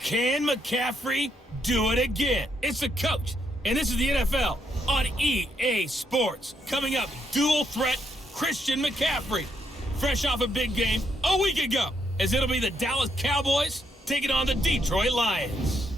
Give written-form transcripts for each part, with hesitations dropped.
Can McCaffrey do it again? It's the coach, and this is the NFL on EA Sports. Coming up, dual threat Christian McCaffrey. Fresh off a big game a week ago, as it'll be the Dallas Cowboys taking on the Detroit Lions.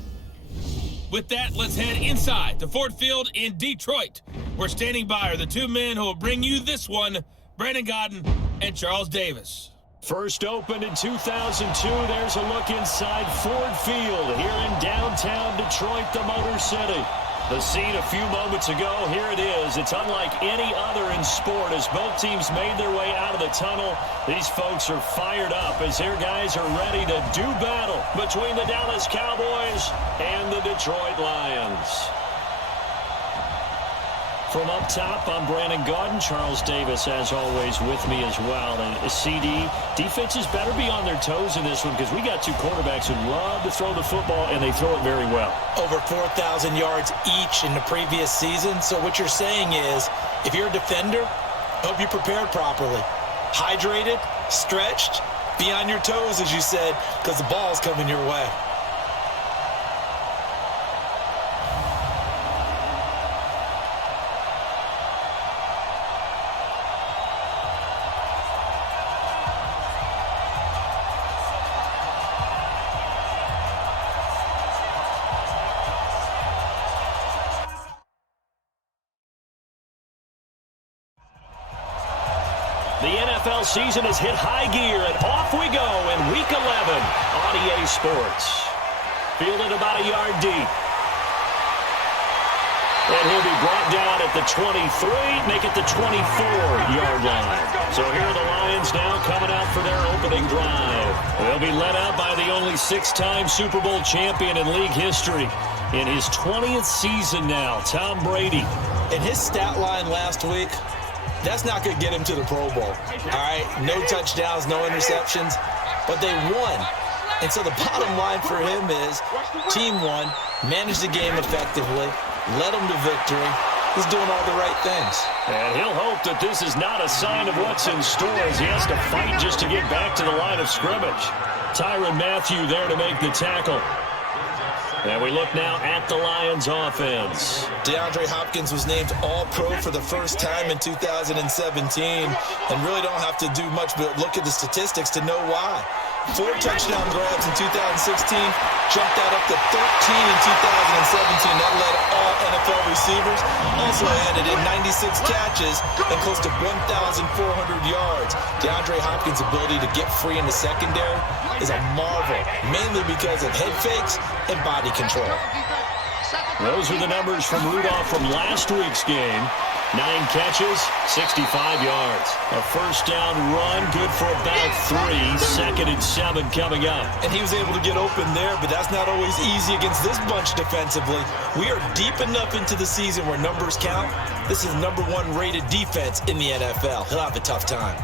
With that, let's head inside to Ford Field in Detroit. We're standing by are the two men who will bring you this one, Brandon Gaudin and Charles Davis. First opened in 2002, there's a look inside Ford Field here in downtown Detroit, the Motor City. The scene a few moments ago, here it is. It's unlike any other in sport as both teams made their way out of the tunnel. These folks are fired up as their guys are ready to do battle between the Dallas Cowboys and the Detroit Lions. From up top, I'm Brandon Gaudin. Charles Davis, as always, with me as well. And CD, defenses better be on their toes in this one because we got two quarterbacks who love to throw the football, and they throw it very well. Over 4,000 yards each in the previous season. So what you're saying is, if you're a defender, hope you prepared properly. Hydrated, stretched, be on your toes, as you said, because the ball's coming your way. The NFL season has hit high gear, and off we go in Week 11 on EA Sports. Fielded about a yard deep. And he'll be brought down at the 23, make it the 24-yard line. So here are the Lions now coming out for their opening drive. They'll be led out by the only six-time Super Bowl champion in league history. In his 20th season now, Tom Brady. In his stat line last week, that's not going to get him to the Pro Bowl. All right, no touchdowns, no interceptions, but they won. And so the bottom line for him is team won, managed the game effectively, led them to victory. He's doing all the right things. And he'll hope that this is not a sign of what's in store as he has to fight just to get back to the line of scrimmage. Tyrann Mathieu there to make the tackle. And we look now at the Lions offense. DeAndre Hopkins was named All-Pro for the first time in 2017 and really don't have to do much but look at the statistics to know why. 4 touchdown grabs in 2016, jumped that up to 13 in 2017. That led all NFL receivers. Also added in 96 catches and close to 1,400 yards. DeAndre Hopkins' ability to get free in the secondary is a marvel, mainly because of head fakes and body control. Those are the numbers from Rudolph from last week's game. 9 catches, 65 yards. A first down run, good for about 3. 2nd and 7 coming up. And he was able to get open there, but that's not always easy against this bunch defensively. We are deep enough into the season where numbers count. This is number 1 rated defense in the NFL. He'll have a tough time.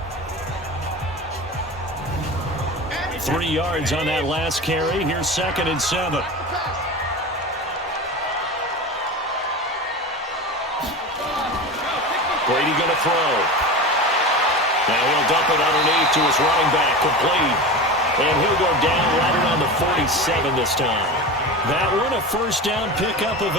3 yards on that last carry. Here's 2nd and 7. Brady going to throw. Now he'll dump it underneath to his running back, complete. And he'll go down right around the 47 this time. That one a first down pickup of 8.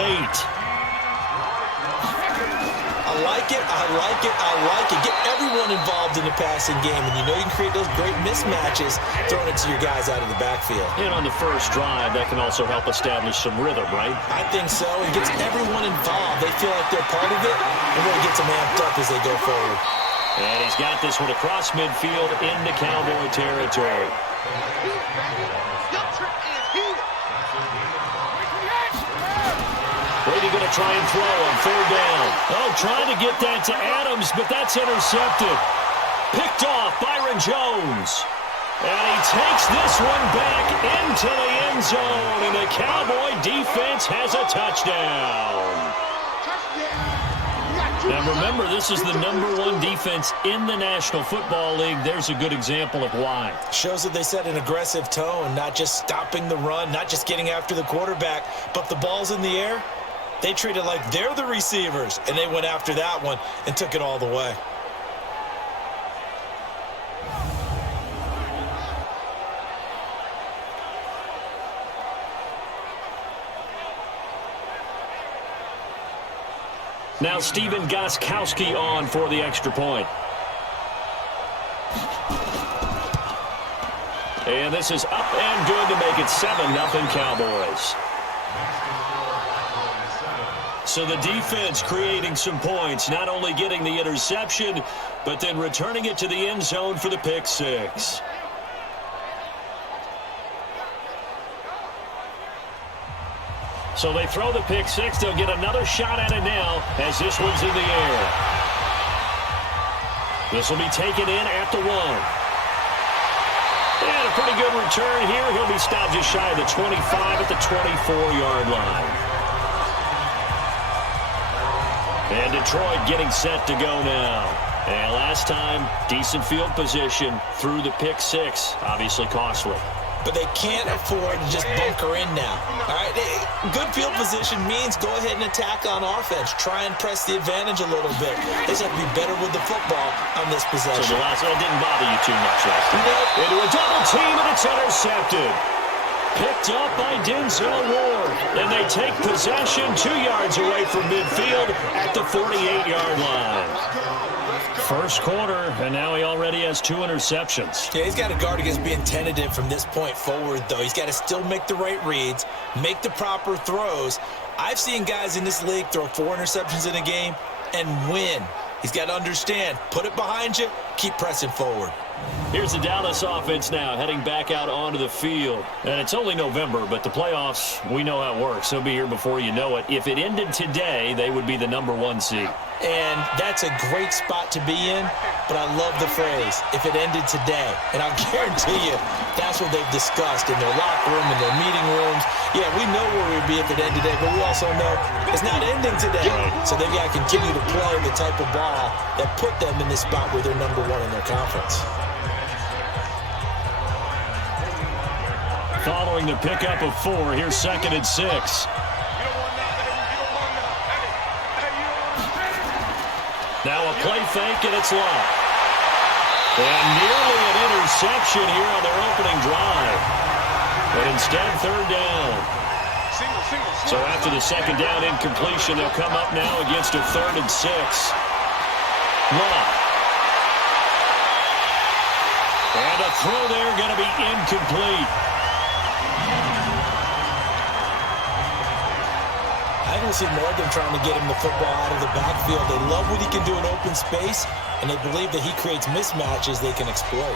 I like it, I like it, I like it. Get everyone involved in the passing game, and you know you can create those great mismatches throwing it to your guys out of the backfield. And on the first drive, that can also help establish some rhythm, right? I think so. It gets everyone involved. They feel like they're part of it, and really gets them amped up as they go forward. And he's got this one across midfield into Cowboy territory. Brady going to try and throw on 3rd down. Oh, trying to get that to Adams, but that's intercepted. Picked off Byron Jones. And he takes this one back into the end zone, and the Cowboy defense has a touchdown. Now remember, this is the number 1 defense in the National Football League. There's a good example of why. Shows that they set an aggressive tone, not just stopping the run, not just getting after the quarterback, but the ball's in the air. They treat it like they're the receivers, and they went after that one and took it all the way. Now Steven Gostkowski on for the extra point. And this is up and good to make it 7-0 Cowboys. So the defense creating some points, not only getting the interception, but then returning it to the end zone for the pick six. So they throw the pick six. They'll get another shot at it now as this one's in the air. This will be taken in at the 1. And a pretty good return here. He'll be stopped just shy of the 25 at the 24-yard line. And Detroit getting set to go now. And last time, decent field position through the pick six. Obviously costly. But they can't afford to just bunker in now. All right, good field position means go ahead and attack on offense. Try and press the advantage a little bit. They just have to be better with the football on this possession. So the last one didn't bother you too much last time. Nope. Into a double team, and it's intercepted. Picked up by Denzel Ward. And they take possession 2 yards away from midfield at the 48-yard line. First quarter, and now he already has 2 interceptions. Yeah, he's got to guard against being tentative from this point forward, though. He's got to still make the right reads, make the proper throws. I've seen guys in this league throw 4 interceptions in a game and win. He's got to understand, put it behind you, keep pressing forward. Here's the Dallas offense now, heading back out onto the field. And it's only November, but the playoffs, we know how it works. They'll be here before you know it. If it ended today, they would be the #1 seed. And that's a great spot to be in, but I love the phrase, if it ended today. And I'll guarantee you, that's what they've discussed in their locker room, in their meeting rooms. Yeah, we know where we'd be if it ended today, but we also know it's not ending today. So they've got to continue to play the type of ball that put them in the spot where they're #1 in their conference. Following the pickup of 4, here's 2nd and 6. Now a play fake, and it's locked. And nearly an interception here on their opening drive. But instead, 3rd down. So after the 2nd down incompletion, they'll come up now against a 3rd and 6. Locked. And a throw there going to be incomplete. I don't see more of them trying to get him the football out of the backfield. They love what he can do in open space, and they believe that he creates mismatches they can exploit.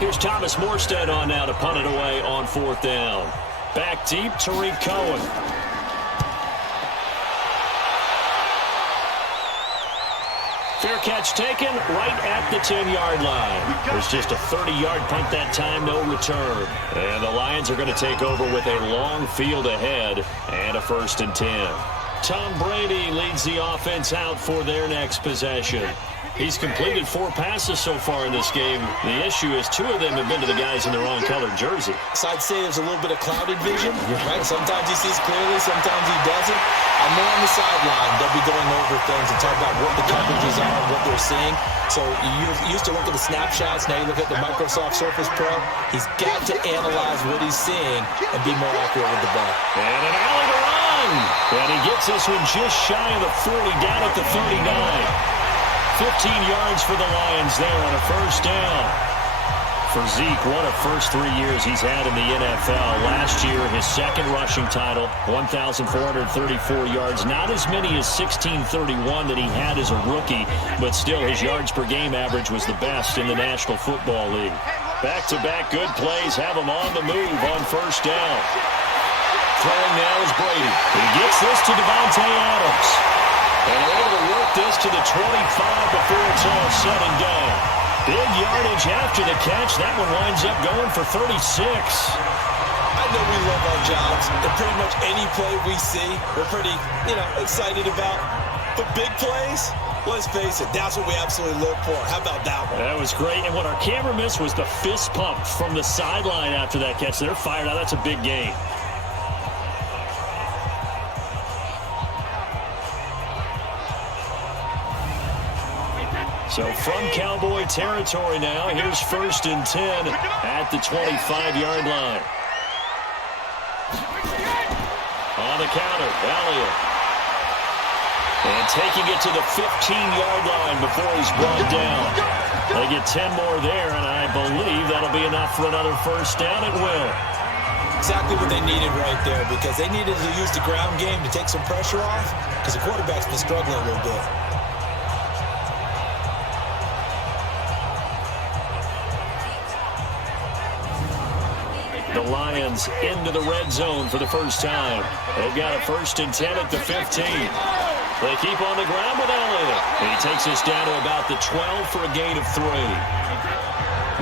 Here's Thomas Morstead on now to punt it away on 4th down. Back deep, Tariq Cohen. Fair catch taken right at the 10-yard line. There's just a 30-yard punt that time, no return. And the Lions are going to take over with a long field ahead and a 1st and 10. Tom Brady leads the offense out for their next possession. He's completed 4 passes so far in this game. The issue is 2 of them have been to the guys in the wrong colored jersey. So I'd say there's a little bit of clouded vision, right? Sometimes he sees clearly, sometimes he doesn't. I'm more on the sideline. They'll be going over things and talk about what the coverages are and what they're seeing. So you used to look at the snapshots. Now you look at the Microsoft Surface Pro. He's got to analyze what he's seeing and be more accurate with the ball. And an alley to run. And he gets this one just shy of the 40, down at the 39. 15 yards for the Lions there on a 1st down. For Zeke, what a first 3 years he's had in the NFL. Last year, his 2nd rushing title, 1,434 yards. Not as many as 1,631 that he had as a rookie, but still his yards per game average was the best in the National Football League. Back-to-back good plays have him on the move on 1st down. Throwing now is Brady. He gets this to Devontae Adams. And able to work this to the 25 before it's all said and done. Big yardage after the catch. That one winds up going for 36. I know we love our jobs. And pretty much any play we see, we're pretty, excited about. But big plays, let's face it, that's what we absolutely look for. How about that one? That was great. And what our camera missed was the fist pump from the sideline after that catch. They're fired out. That's a big gain. So from Cowboy territory now, here's 1st and 10 at the 25-yard line. On on the counter. Elliott. And taking it to the 15-yard line before he's brought down. They get 10 more there, and I believe that'll be enough for another first down. It will. Exactly what they needed right there, because they needed to use the ground game to take some pressure off, because the quarterback's been struggling a little bit. The Lions into the red zone for the first time. They've got a 1st and 10 at the 15. They keep on the ground with Elliott. And he takes us down to about the 12 for a gain of 3.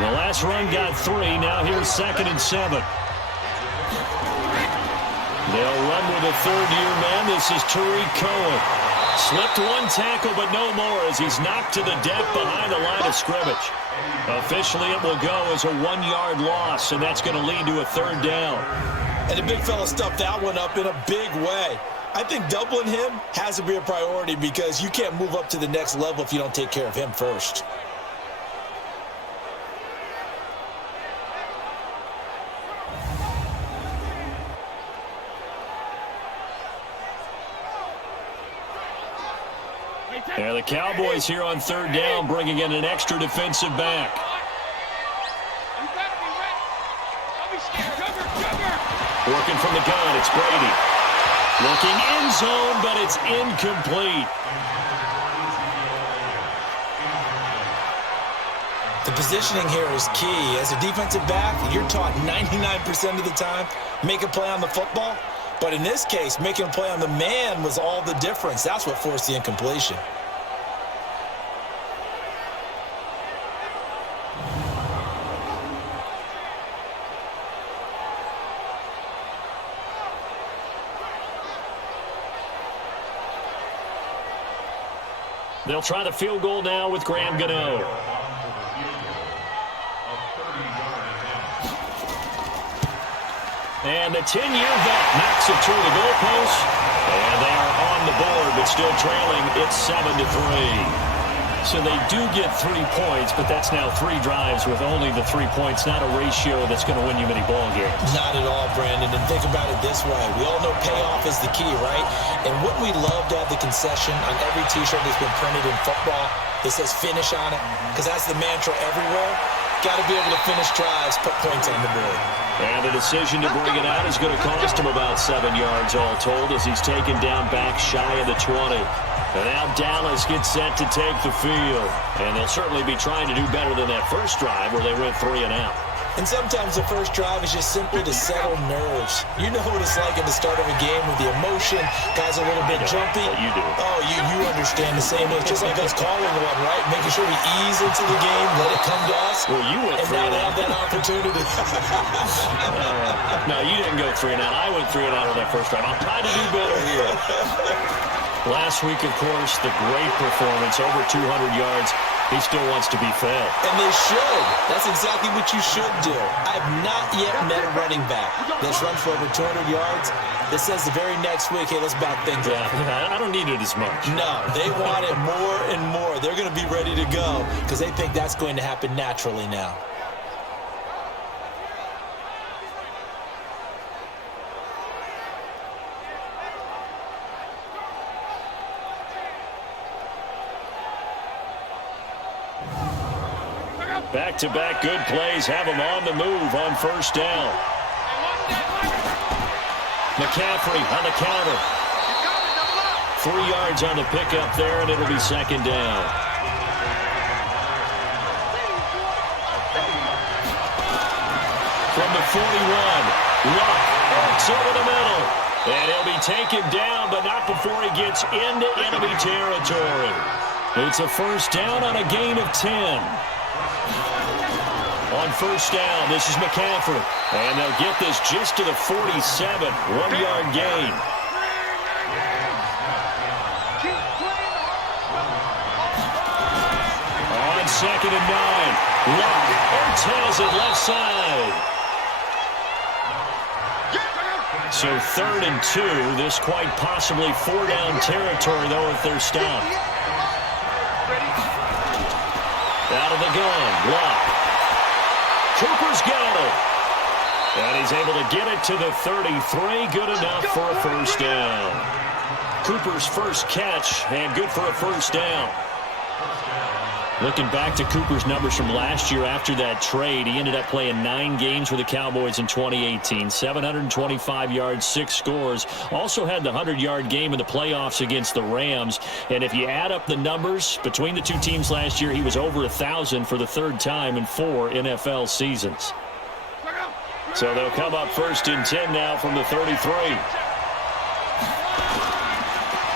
The last run got 3. Now here's 2nd and 7. They'll run with a third-year man. This is Tariq Cohen. Slipped one tackle, but no more as he's knocked to the deck behind the line of scrimmage. Officially, it will go as a 1-yard loss, and that's going to lead to a 3rd down. And the big fella stuffed that one up in a big way. I think doubling him has to be a priority, because you can't move up to the next level if you don't take care of him first. And the Cowboys here on 3rd down, bringing in an extra defensive back. Working from the gun, it's Brady. Looking end zone, but it's incomplete. The positioning here is key. As a defensive back, you're taught 99% of the time, make a play on the football. But in this case, making a play on the man was all the difference. That's what forced the incompletion. They'll try the field goal now with Graham Gano. And the 10-year vet knocks it through the goalpost. And they are on the board, but still trailing. It's 7-3. So they do get 3 points, but that's now 3 drives with only the 3 points, not a ratio that's going to win you many ball games. Not at all, Brandon. And think about it this way. We all know payoff is the key, right? And wouldn't we love to have the concession on every T-shirt that's been printed in football that says finish on it? Because that's the mantra everywhere. Got to be able to finish drives, put points on the board. And the decision to bring it out is going to cost him about 7 yards all told, as he's taken down back shy of the 20. And now Dallas gets set to take the field. And they'll certainly be trying to do better than that first drive where they went 3 and out. And sometimes the first drive is just simply to settle nerves. You know what it's like at the start of a game with the emotion. Guys are a little bit jumpy. You do. Oh, you understand the same way. It's just like us calling one, right? Making sure we ease into the game, let it come to us. Well, you went 3 and and now they have out. that opportunity. No, you didn't go 3 and out. I went 3 and out on that first drive. I'll try to do better here. Last week, of course, the great performance, over 200 yards. He still wants to be fed. And they should. That's exactly what you should do. I've not yet met a running back that's run for over 200 yards that says the very next week, hey, let's back things up. Yeah, I don't need it as much. No, they want it more and more. They're going to be ready to go because they think that's going to happen naturally now. Back-to-back good plays have him on the move on first down. McCaffrey on the counter. 3 yards on the pickup there, and it'll be 2nd down. From the 41, Luck works over the middle. And he'll be taken down, but not before he gets into enemy territory. It's a first down on a gain of 10. On first down, this is McCaffrey. And they'll get this just to the 47, 1-yard gain. On 2nd and 9, Luck tells it left side. So 3rd and 2, this quite possibly 4-down territory, though, if they're stopped. Out of the gun, Luck. Cooper's got it. And he's able to get it to the 33. Good enough for a first down. Cooper's first catch, and good for a first down. Looking back to Cooper's numbers from last year after that trade, he ended up playing 9 games with the Cowboys in 2018. 725 yards, 6 scores. Also had the 100-yard game in the playoffs against the Rams. And if you add up the numbers between the two teams last year, he was over 1,000 for the 3rd time in 4 NFL seasons. So they'll come up 1st and 10 now from the 33.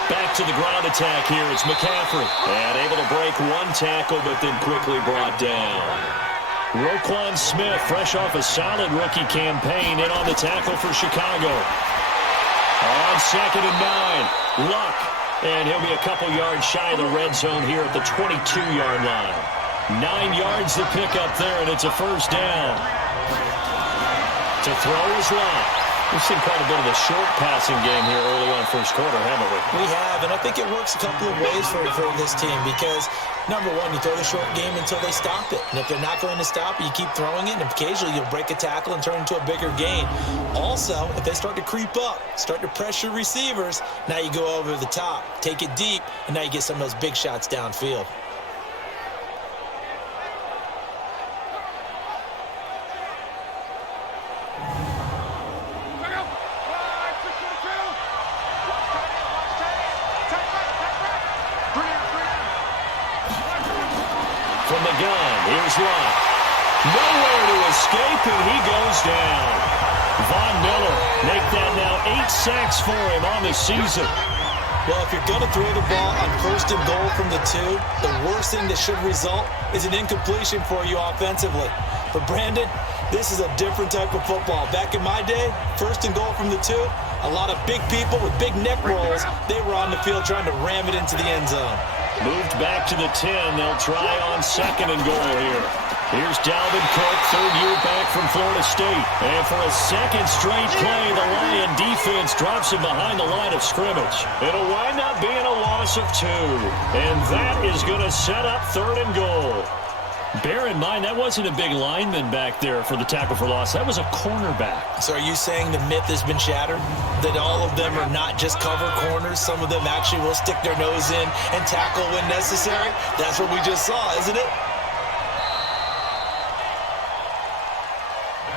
Back to the ground attack here. It's McCaffrey. And able to break 1 tackle, but then quickly brought down. Roquan Smith, fresh off a solid rookie campaign, in on the tackle for Chicago. On 2nd and 9, Luck. And he'll be a couple yards shy of the red zone here at the 22-yard line. 9 yards to pick up there, and it's a first down. To throw is Luck. We've seen quite a bit of a short passing game here early on first quarter, haven't we? We have, and I think it works a couple of ways for this team because, number one, you throw the short game until they stop it. And if they're not going to stop it, you keep throwing it, and occasionally you'll break a tackle and turn it into a bigger gain. Also, if they start to creep up, start to pressure receivers, now you go over the top, take it deep, and now you get some of those big shots downfield. From the gun, here's Luck. Nowhere to escape, and he goes down. Von Miller make that now 8 sacks for him on the season. Well, if you're going to throw the ball on 1st and goal from the 2, the worst thing that should result is an incompletion for you offensively. But Brandon, this is a different type of football. Back in my day, 1st and goal from the 2, a lot of big people with big neck rolls, they were on the field trying to ram it into the end zone. Moved back to the 10. They'll try on 2nd and goal here. Here's Dalvin Cook, 3rd year back from Florida State. And for a 2nd straight play, the Lion defense drops him behind the line of scrimmage. It'll wind up being a loss of 2. And that is going to set up 3rd and goal. Bear in mind, that wasn't a big lineman back there for the tackle for loss. That was a cornerback. So are you saying the myth has been shattered? That all of them are not just cover corners? Some of them actually will stick their nose in and tackle when necessary? That's what we just saw, isn't it?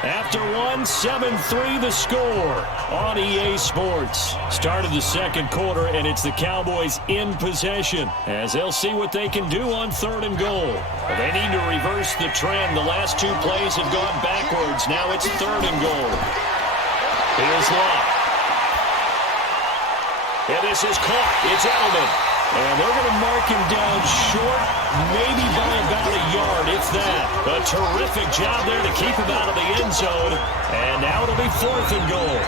After 1, 7-3 the score on EA Sports. Start of the 2nd quarter, and it's the Cowboys in possession as they'll see what they can do on 3rd and goal. They need to reverse the trend. The last 2 plays have gone backwards. Now it's 3rd and goal. Here's Luck. And this is caught. It's Edelman. And they're going to mark him down short, maybe by about a yard, if that. A terrific job there to keep him out of the end zone. And now it'll be 4th and goal.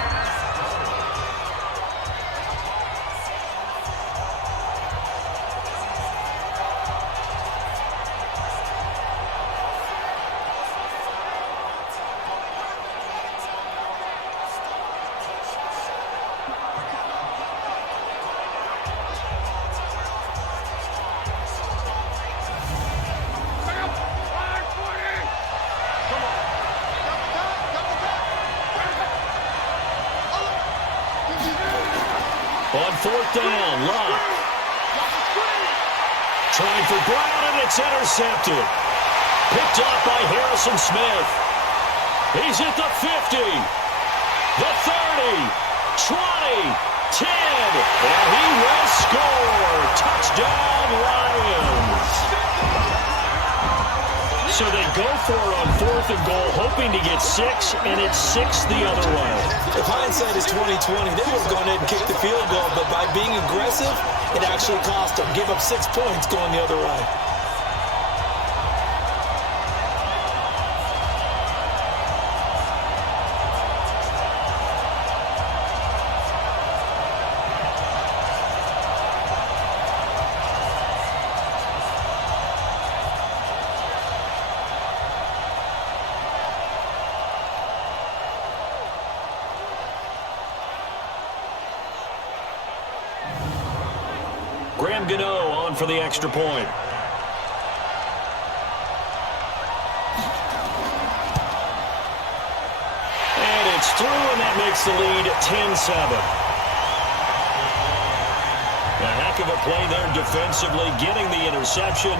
On 4th down, Luck. Trying for Brown, and it's intercepted. Picked off by Harrison Smith. He's at the 50, the 30, 20, 10, and he will score. Touchdown, Lions. So they go for it on 4th and goal, hoping to get 6, and it's 6 the other way. If hindsight is 20/20, they would have gone ahead and kicked the field goal, but by being aggressive, it actually cost them. Give up 6 points going the other way. Graham Gano on for the extra point. through, and that makes the lead 10-7. A heck of a play there defensively, getting the interception,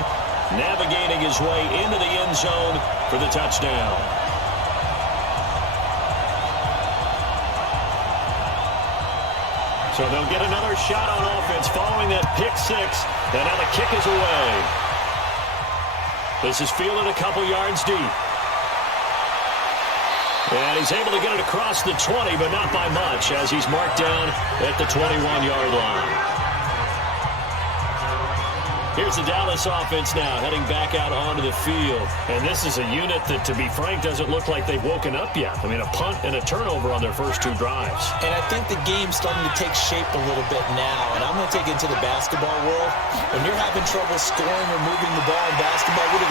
navigating his way into the end zone for the touchdown. So they'll get another shot on offense following that pick six, and now the kick is away. This is fielded a couple yards deep. And he's able to get it across the 20, but not by much, as he's marked down at the 21-yard line. Here's the Dallas offense now, heading back out onto the field. And this is a unit that, to be frank, doesn't look like they've woken up yet. I mean, a punt and a turnover on their first two drives. And I think the game's starting to take shape a little bit now. And I'm going to take it into the basketball world. When you're having trouble scoring or moving the ball in basketball, what do?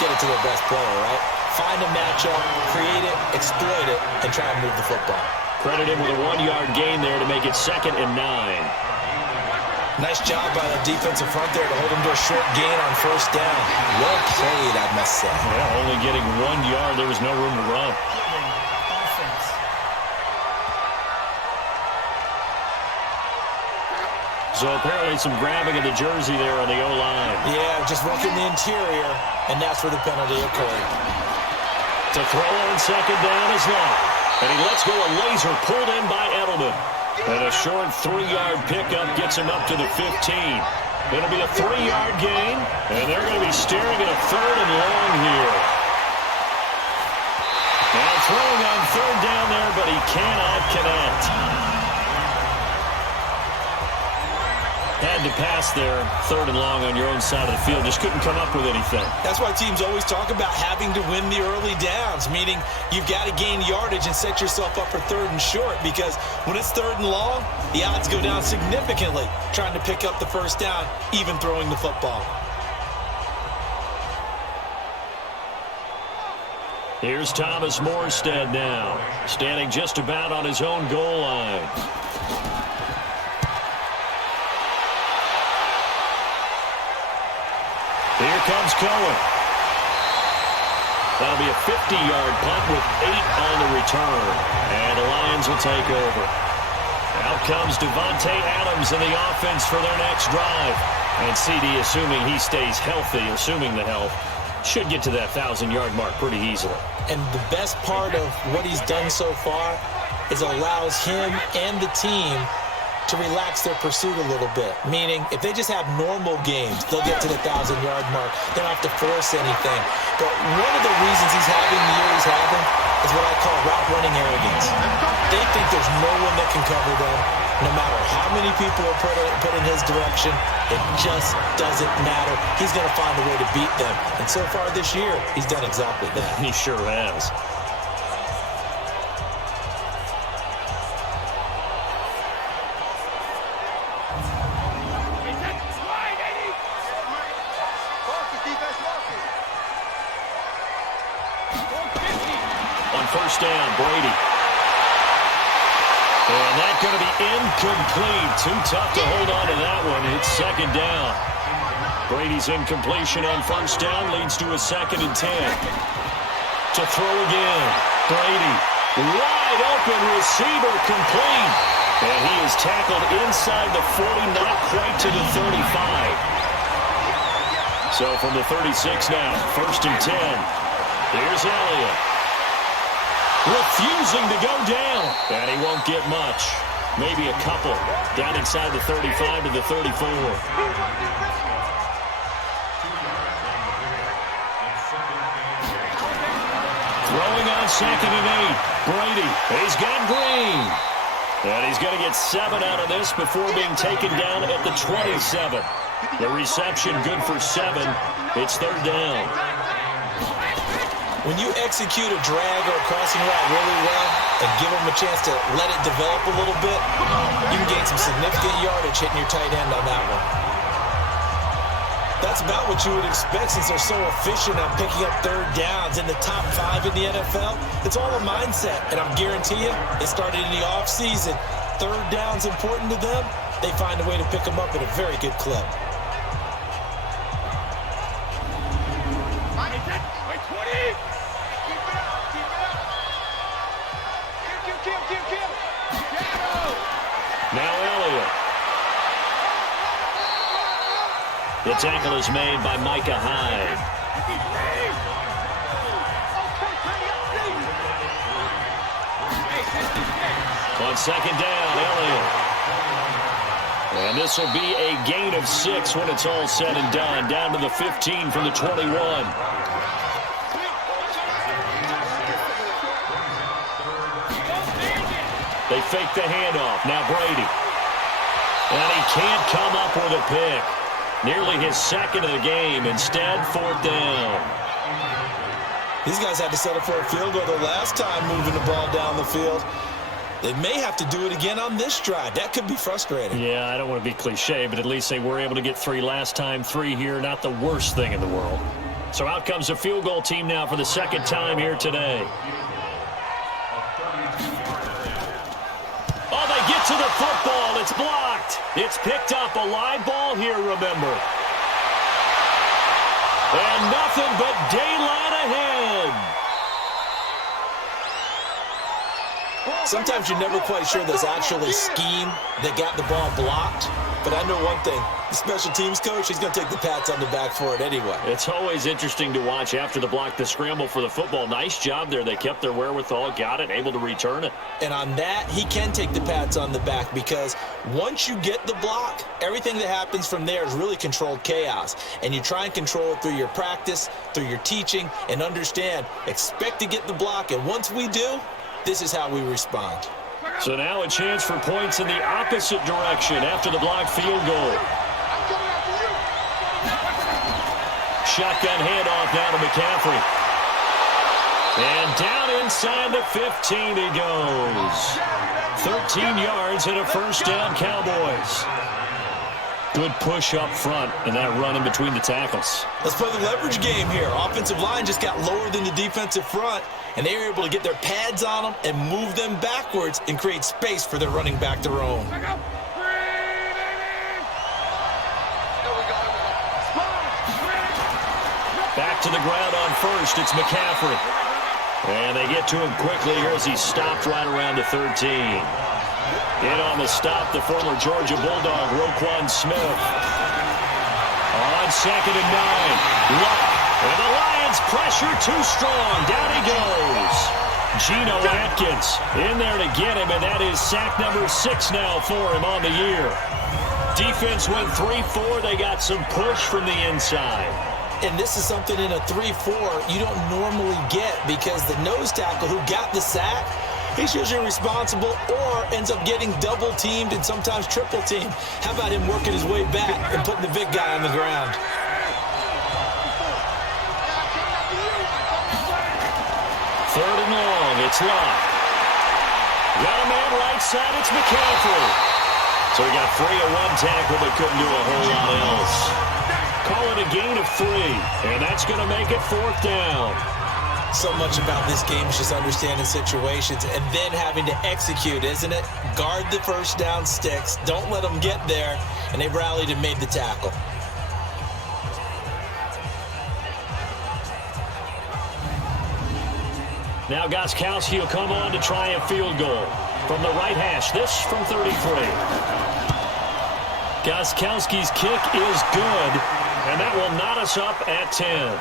Get it to their best player, right? Find a matchup, create it, exploit it, and try and move the football. Credit him with a 1-yard gain there to make it 2nd and 9. Nice job by the defensive front there to hold him to a short gain on first down. Well played, I must say. Yeah, only getting 1 yard. There was no room to run. So apparently some grabbing of the jersey there on the O-line. Yeah, just working the interior, and that's where the penalty occurred. To throw on 2nd down is Long. And he lets go a laser pulled in by Edelman. And a short 3-yard pickup gets him up to the 15. It'll be a 3-yard gain, and they're going to be staring at a 3rd and long here. Now throwing on 3rd down there, but he cannot connect. Had to pass there, 3rd and long on your own side of the field. Just couldn't come up with anything. That's why teams always talk about having to win the early downs, meaning you've got to gain yardage and set yourself up for 3rd and short, because when it's 3rd and long, the odds go down significantly trying to pick up the first down, even throwing the football. Here's Thomas Morstead now, standing just about on his own goal line. Here comes Cohen. That'll be a 50-yard punt with 8 on the return. And the Lions will take over. Out comes Devontae Adams in the offense for their next drive. And CD, assuming he stays healthy, assuming the health, should get to that 1,000-yard mark pretty easily. And the best part of what he's done so far is it allows him and the team to relax their pursuit a little bit. Meaning, if they just have normal games, they'll get to the 1,000-yard mark. They don't have to force anything. But one of the reasons he's having the year he's having is what I call route running arrogance. They think there's no one that can cover them. No matter how many people are put in his direction, it just doesn't matter. He's going to find a way to beat them. And so far this year, he's done exactly that. He sure has. First down, Brady. And that's going to be incomplete. Too tough to hold on to that one. It's 2nd down. Brady's incompletion on first down leads to a 2nd and 10. To throw again. Brady. Wide open receiver complete. And he is tackled inside the 40, not quite to the 35. So from the 36 now, 1st and 10. Here's Elliott. Refusing to go down. And he won't get much. Maybe a couple. Down inside the 35 to the 34. Throwing on 2nd and 8. Brady. He's got Green. And he's going to get 7 out of this before being taken down at the 27. The reception good for 7. It's 3rd down. When you execute a drag or a crossing route really well and give them a chance to let it develop a little bit, you can gain some significant yardage hitting your tight end on that one. That's about what you would expect since they're so efficient on picking up 3rd downs in the top 5 in the NFL. It's all a mindset, and I guarantee you, it started in the offseason. 3rd down's important to them. They find a way to pick them up at a very good clip. tackle is made by Micah Hyde. On second down, Elliott. And this will be a gain of 6 when it's all said and done. Down to the 15 from the 21. They fake the handoff. Now Brady. And he can't come up with a pick. Nearly his second of the game. Instead, 4th down. These guys had to settle for a field goal the last time moving the ball down the field. They may have to do it again on this drive. That could be frustrating. Yeah, I don't want to be cliche, but at least they were able to get 3 last time. 3 here, not the worst thing in the world. So out comes a field goal team now for the second time here today. Oh, they get to the football. It's blocked. It's picked up. A live ball here, remember. And nothing but daylight ahead. Sometimes you're never quite sure there's actually scheme that got the ball blocked. But I know one thing. The special teams coach, he's going to take the pats on the back for it anyway. It's always interesting to watch after the block, the scramble for the football. Nice job there. They kept their wherewithal, got it, able to return it. And on that, he can take the pats on the back because once you get the block, everything that happens from there is really controlled chaos. And you try and control it through your practice, through your teaching, and understand, expect to get the block. And once we do, this is how we respond. So now a chance for points in the opposite direction after the blocked field goal. Shotgun handoff now to McCaffrey. And down inside the 15 he goes. 13 yards and a first down, Cowboys. Good push up front and that run in between the tackles. Let's play the leverage game here. Offensive line just got lower than the defensive front, and they were able to get their pads on them and move them backwards and create space for their running back to roam. Back to the ground on first. It's McCaffrey. And they get to him quickly here as he stopped right around the 13. In on the stop, the former Georgia Bulldog, Roquan Smith. On 2nd and 9. Luck. And the Lions pressure too strong. Down he goes. Geno Atkins in there to get him, and that is sack number 6 now for him on the year. Defense went 3-4. They got some push from the inside. And this is something in a 3-4 you don't normally get because the nose tackle who got the sack, he's usually responsible or ends up getting double-teamed and sometimes triple-teamed. How about him working his way back and putting the big guy on the ground? Third and long, it's Luck. Got a man right side, it's McCaffrey. So he got free of 1 tackle but couldn't do a whole lot else. Call it a gain of 3, and that's going to make it 4th down. So much about this game is just understanding situations and then having to execute, isn't it? Guard the first down sticks. Don't let them get there. And they rallied and made the tackle. Now Gostkowski will come on to try a field goal from the right hash. This from 33. Gostkowski's kick is good, and that will knot us up at 10.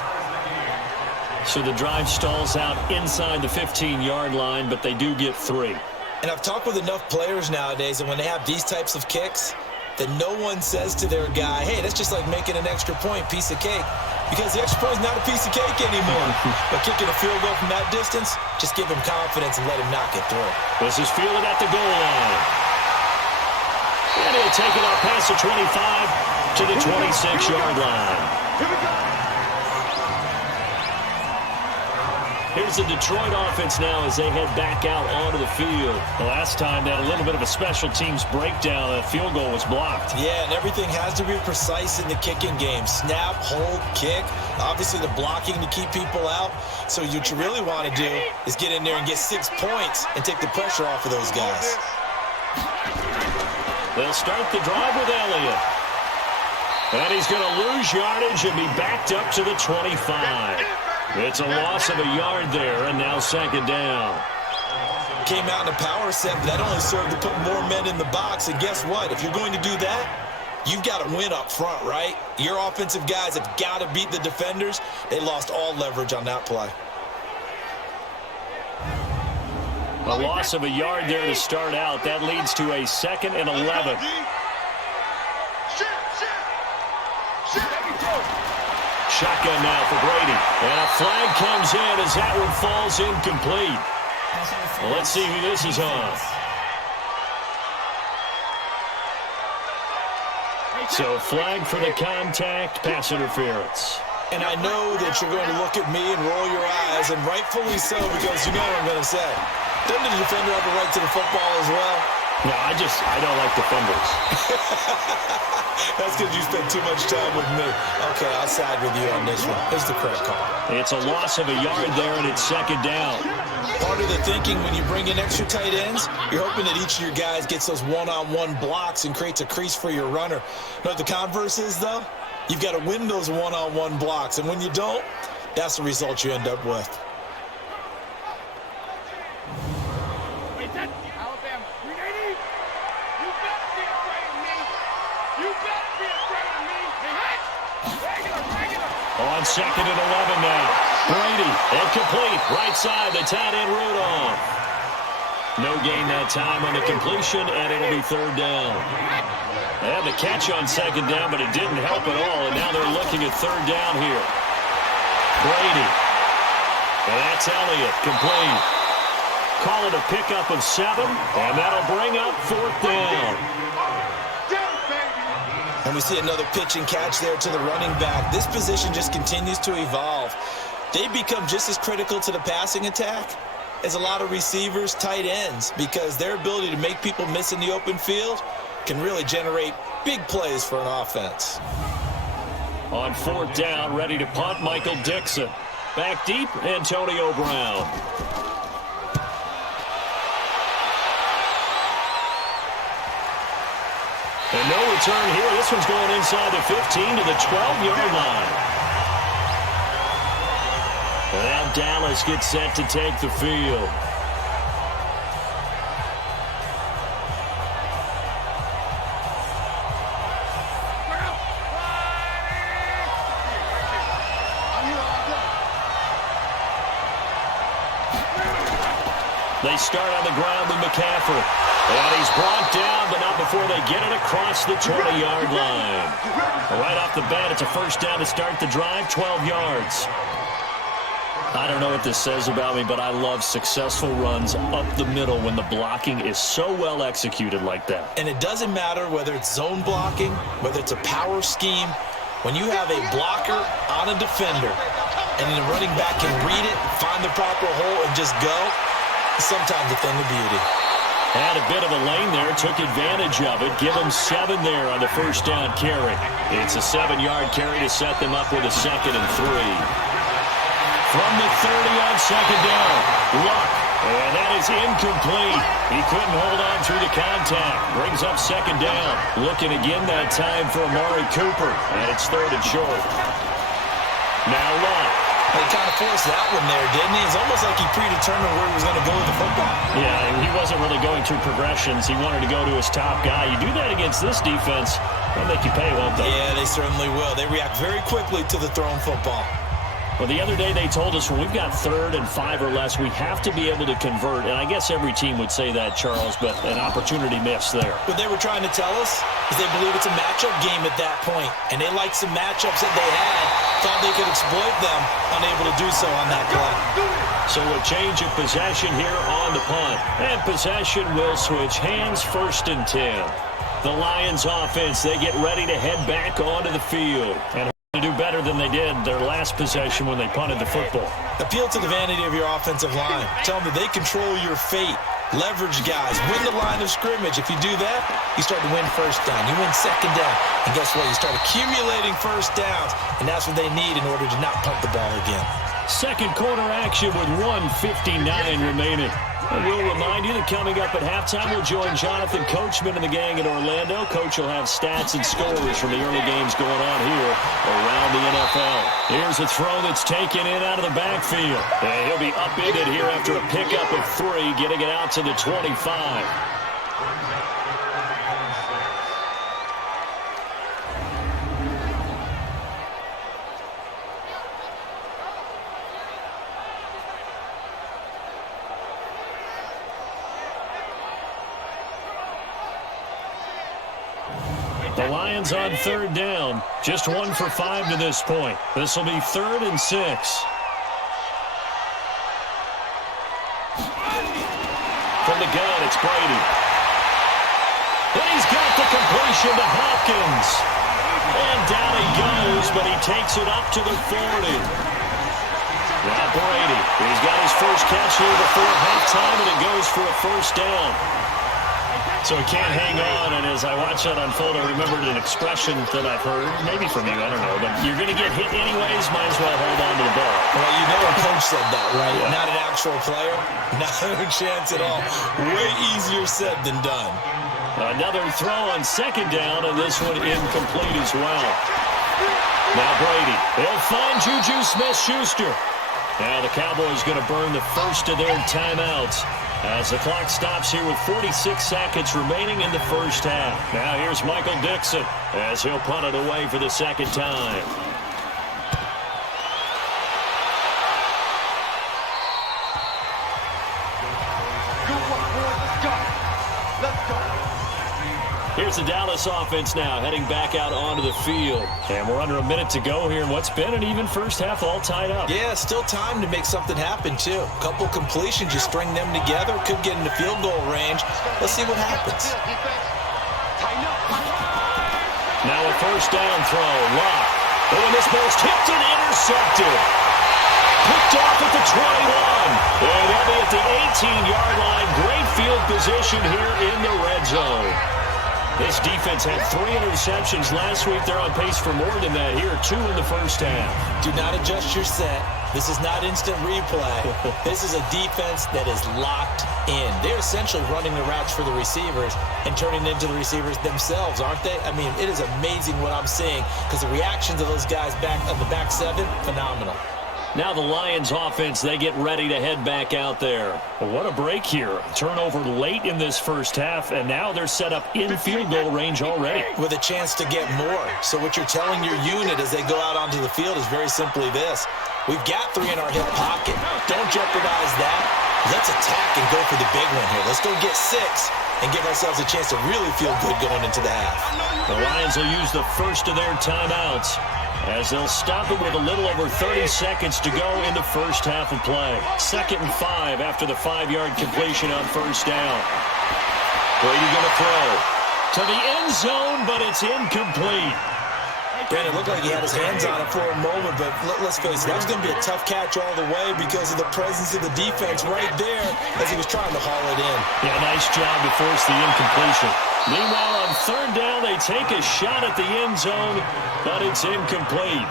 So the drive stalls out inside the 15-yard line, but they do get 3. And I've talked with enough players nowadays, and when they have these types of kicks, that no one says to their guy, hey, that's just like making an extra point, piece of cake. Because the extra point is not a piece of cake anymore. But kicking a field goal from that distance, just give him confidence and let him knock it through. This is fielded at the goal line. And he'll take it up past the 25 to the 26-yard line. Here we go. Here's the Detroit offense now as they head back out onto the field. The last time they had a little bit of a special teams breakdown. That field goal was blocked. Yeah, and everything has to be precise in the kicking game. Snap, hold, kick. Obviously the blocking to keep people out. So what you really want to do is get in there and get 6 points and take the pressure off of those guys. They'll start the drive with Elliott. And he's going to lose yardage and be backed up to the 25. It's a loss of a yard there, and now 2nd down. Came out in a power set, but that only served to put more men in the box. And guess what? If you're going to do that, You've got to win up front, right? Your offensive guys have got to beat the defenders. They lost all leverage on that play. A loss of a yard there to start out. That leads to a 2nd and 11. Shotgun now for Brady. And a flag comes in as that one falls incomplete. Well, let's see who this is on. So flag for the contact, pass interference. And I know that you're going to look at me and roll your eyes, and rightfully so, because you know what I'm going to say. Doesn't the defender have a right to the football as well? No, I don't like defenders. That's because you spend too much time with me. Okay, I'll side with you on this one. It's the correct call. It's a loss of a yard there, and it's 2nd down. Part of the thinking when you bring in extra tight ends, you're hoping that each of your guys gets those one-on-one blocks and creates a crease for your runner. You know what the converse is, though? You've got to win those one-on-one blocks, and when you don't, that's the result you end up with. On 2nd and 11 now. Brady, incomplete. Right side, the tight end Rudolph. No gain that time on the completion, and it'll be 3rd down. They had the catch on 2nd down, but it didn't help at all, and now they're looking at 3rd down here. Brady. And that's Elliott, complete. Call it a pickup of 7, and that'll bring up 4th down. And we see another pitch and catch there to the running back. This position just continues to evolve. They become just as critical to the passing attack as a lot of receivers, tight ends, because their ability to make people miss in the open field can really generate big plays for an offense. On 4th down, ready to punt, Michael Dixon. Back deep, Antonio Brown. And no return here. This one's going inside the 15 to the 12-yard line. And now Dallas gets set to take the field. They start on the ground with McCaffrey. And he's brought down, but not before they get it across the 20-yard line. Right off the bat, it's a 1st down to start the drive, 12 yards. I don't know what this says about me, but I love successful runs up the middle when the blocking is so well executed like that. And it doesn't matter whether it's zone blocking, whether it's a power scheme. When you have a blocker on a defender and the running back can read it, find the proper hole, and just go, it's sometimes a thing of beauty. Had a bit of a lane there, took advantage of it. Give them 7 there on the 1st down carry. It's a 7-yard carry to set them up with a 2nd and 3. From the 30 on 2nd down, Luck, and that is incomplete. He couldn't hold on through the contact. Brings up 2nd down. Looking again that time for Amari Cooper, and it's 3rd and short. Now Luck. He kind of forced that one there, didn't he? It's almost like he predetermined where he was going to go with the football. Yeah, he wasn't really going through progressions. He wanted to go to his top guy. You do that against this defense, they'll make you pay, won't they? Yeah, they certainly will. They react very quickly to the thrown football. Well, the other day they told us when we've got 3rd and 5 or less, we have to be able to convert. And I guess every team would say that, Charles, but an opportunity missed there. What they were trying to tell us is they believe it's a matchup game at that point. And they liked some matchups that they had, thought they could exploit them, unable to do so on that play. So a change of possession here on the punt. And possession will switch hands, 1st and 10. The Lions offense, they get ready to head back onto the field. And to do better than they did their last possession when they punted the football. Appeal to the vanity of your offensive line. Tell them that they control your fate. Leverage guys. Win the line of scrimmage. If you do that, you start to win 1st down. You win 2nd down. And guess what? You start accumulating 1st downs. And that's what they need in order to not punt the ball again. 2nd quarter action with 1:59 remaining. And we'll remind you that coming up at halftime, we'll join Jonathan Coachman and the gang in Orlando. Coach will have stats and scores from the early games going on here around the NFL. Here's a throw that's taken in out of the backfield. And he'll be upended here after a pickup of 3, getting it out to the 25. The Lions on third down. Just 1 for 5 to this point. This will be 3rd and 6. From the gun, it's Brady. And he's got the completion to Hopkins. And down he goes, but he takes it up to the 40. Now Brady, he's got his first catch here before halftime, and it goes for a first down. So he can't hang on, and as I watch that unfold, I remembered an expression that I've heard, maybe from you, I don't know, but you're going to get hit anyways, might as well hold on to the ball. Well, you know a coach said that, right? Yeah. Not an actual player. Not a chance at all. Way easier said than done. Another throw on second down, and this one incomplete as well. Now Brady, he'll find Juju Smith-Schuster. Now the Cowboys going to burn the first of their timeouts as the clock stops here with 46 seconds remaining in the first half. Now here's Michael Dixon as he'll punt it away for the second time. Here's the Dallas offense now, heading back out onto the field. And we're under a minute to go here, and what's been an even first half all tied up. Yeah, still time to make something happen, too. A couple completions, you string them together, could get into field goal range. Let's see what happens. Now a first down throw, Lock. Oh, and this ball's tipped and intercepted. Picked off at the 21. And they'll be at the 18-yard line. Great field position here in the red zone. This defense had 3 interceptions last week. They're on pace for more than that here. 2 in the first half. Do not adjust your set. This is not instant replay. This is a defense that is locked in. They're essentially running the routes for the receivers and turning into the receivers themselves, aren't they? I mean, it is amazing what I'm seeing because the reactions of those guys back on the back 7, phenomenal. Now the Lions offense, they get ready to head back out there. Well, what a break here. Turnover late in this first half, and now they're set up in field goal range already. With a chance to get more. So what you're telling your unit as they go out onto the field is very simply this. We've got 3 in our hip pocket. Don't jeopardize that. Let's attack and go for the big one here. Let's go get 6 and give ourselves a chance to really feel good going into the half. The Lions will use the first of their timeouts as they'll stop it with a little over 30 seconds to go in the first half of play. 2nd and 5 after the 5-yard completion on first down. Brady going to throw to the end zone, but it's incomplete. Brandon, it looked like he had his hands on it for a moment, but let's face it, that was going to be a tough catch all the way because of the presence of the defense right there as he was trying to haul it in. Yeah, nice job to force the incompletion. Meanwhile, on 3rd down, they take a shot at the end zone, but it's incomplete.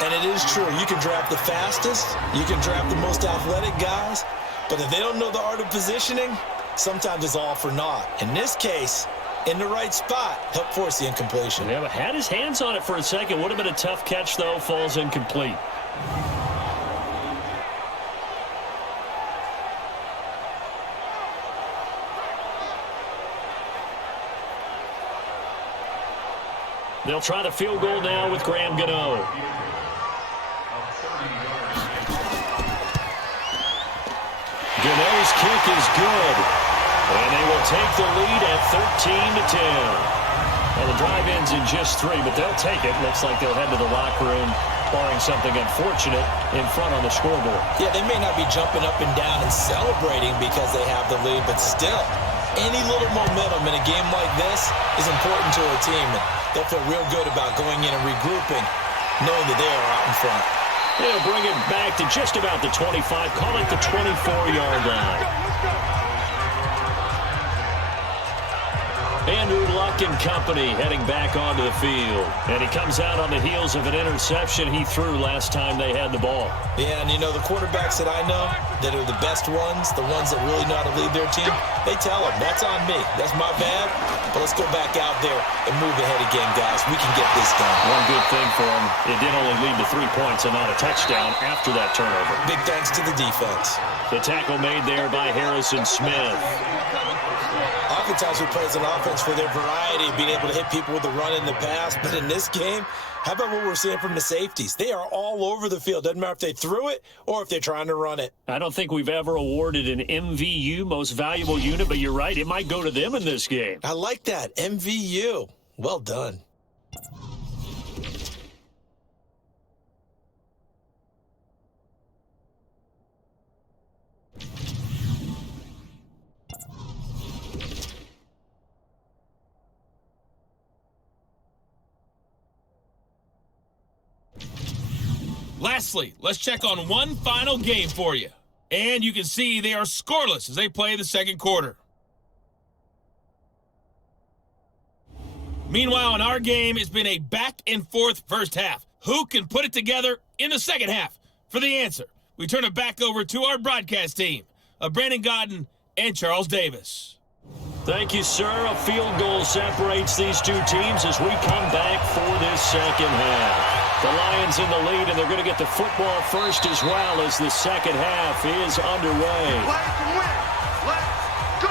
And it is true. You can draft the fastest, you can draft the most athletic guys, but if they don't know the art of positioning, sometimes it's all for naught. In this case, in the right spot, help force the incompletion. Yeah, but had his hands on it for a second. Would have been a tough catch, though. Falls incomplete. They'll try the field goal now with Graham Gano. Gano's kick is good. And they will take the lead at 13-10. Well, the drive ends in just 3, but they'll take it. Looks like they'll head to the locker room, barring something unfortunate in front on the scoreboard. Yeah, they may not be jumping up and down and celebrating because they have the lead, but still, any little momentum in a game like this is important to a team. And they'll feel real good about going in and regrouping, knowing that they are out in front. They'll bring it back to just about the 25, call it the 24-yard line. Andrew Luck and company heading back onto the field. And he comes out on the heels of an interception he threw last time they had the ball. Yeah, and you know, the quarterbacks that I know that are the best ones, the ones that really know how to lead their team, they tell them, that's on me. That's my bad. But let's go back out there and move ahead again, guys. We can get this done. One good thing for him, it did only lead to 3 points and not a touchdown after that turnover. Big thanks to the defense. The tackle made there by Harrison Smith. Oftentimes we praise an offense for their variety, being able to hit people with the run and the pass. But in this game, How about what we're seeing from the safeties? They are all over the field. Doesn't matter if they threw it or if they're trying to run it. I don't think we've ever awarded an MVU, most valuable unit, but you're right. It might go to them in this game. I like that. MVU. Well done. Lastly, let's check on one final game for you. And you can see they are scoreless as they play the second quarter. Meanwhile, in our game, it's been a back-and-forth first half. Who can put it together in the second half? For the answer, we turn it back over to our broadcast team of Brandon Godden and Charles Davis. Thank you, sir. A field goal separates these two teams as we come back for this second half. The Lions in the lead, and they're going to get the football first as well as the second half is underway. Let's go!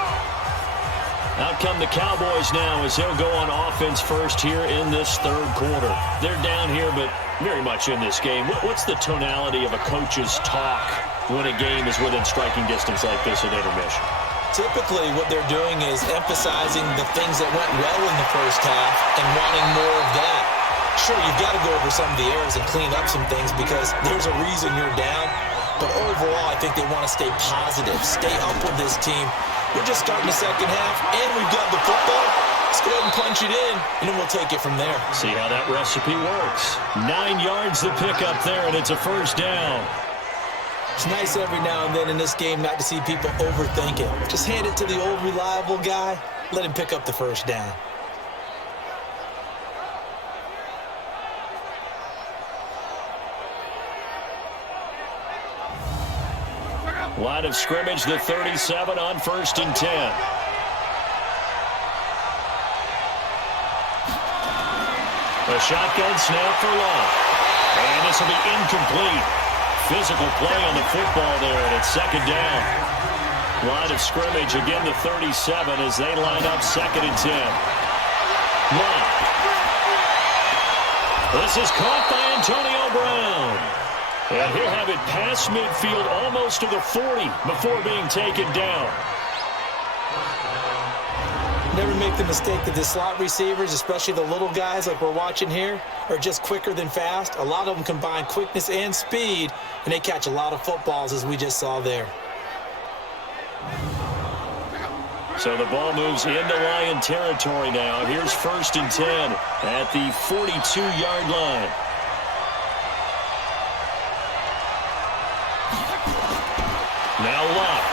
Out come the Cowboys now as they'll go on offense first here in this third quarter. They're down here, but very much in this game. What's the tonality of a coach's talk when a game is within striking distance like this at intermission? Typically, what they're doing is emphasizing the things that went well in the first half and wanting more of that. Sure, you've got to go over some of the errors and clean up some things because there's a reason you're down. But overall, I think they want to stay positive, stay up with this team. We're just starting the second half, and we've got the football. Let's go ahead and punch it in, and then we'll take it from there. See how that recipe works. 9 yards to pick up there, and it's a first down. It's nice every now and then in this game not to see people overthink it. Just hand it to the old reliable guy. Let him pick up the first down. Line of scrimmage, the 37 on 1st and 10. A shotgun snap for Love. And this will be incomplete. Physical play on the football there, and it's second down. Line of scrimmage, again the 37 as they line up 2nd and 10. Love. This is caught by Antonio Brown. And he'll have it past midfield almost to the 40 before being taken down. Never make the mistake that the slot receivers, especially the little guys like we're watching here, are just quicker than fast. A lot of them combine quickness and speed, and they catch a lot of footballs as we just saw there. So the ball moves into Lion territory now. Here's 1st and 10 at the 42-yard line. Now Luck.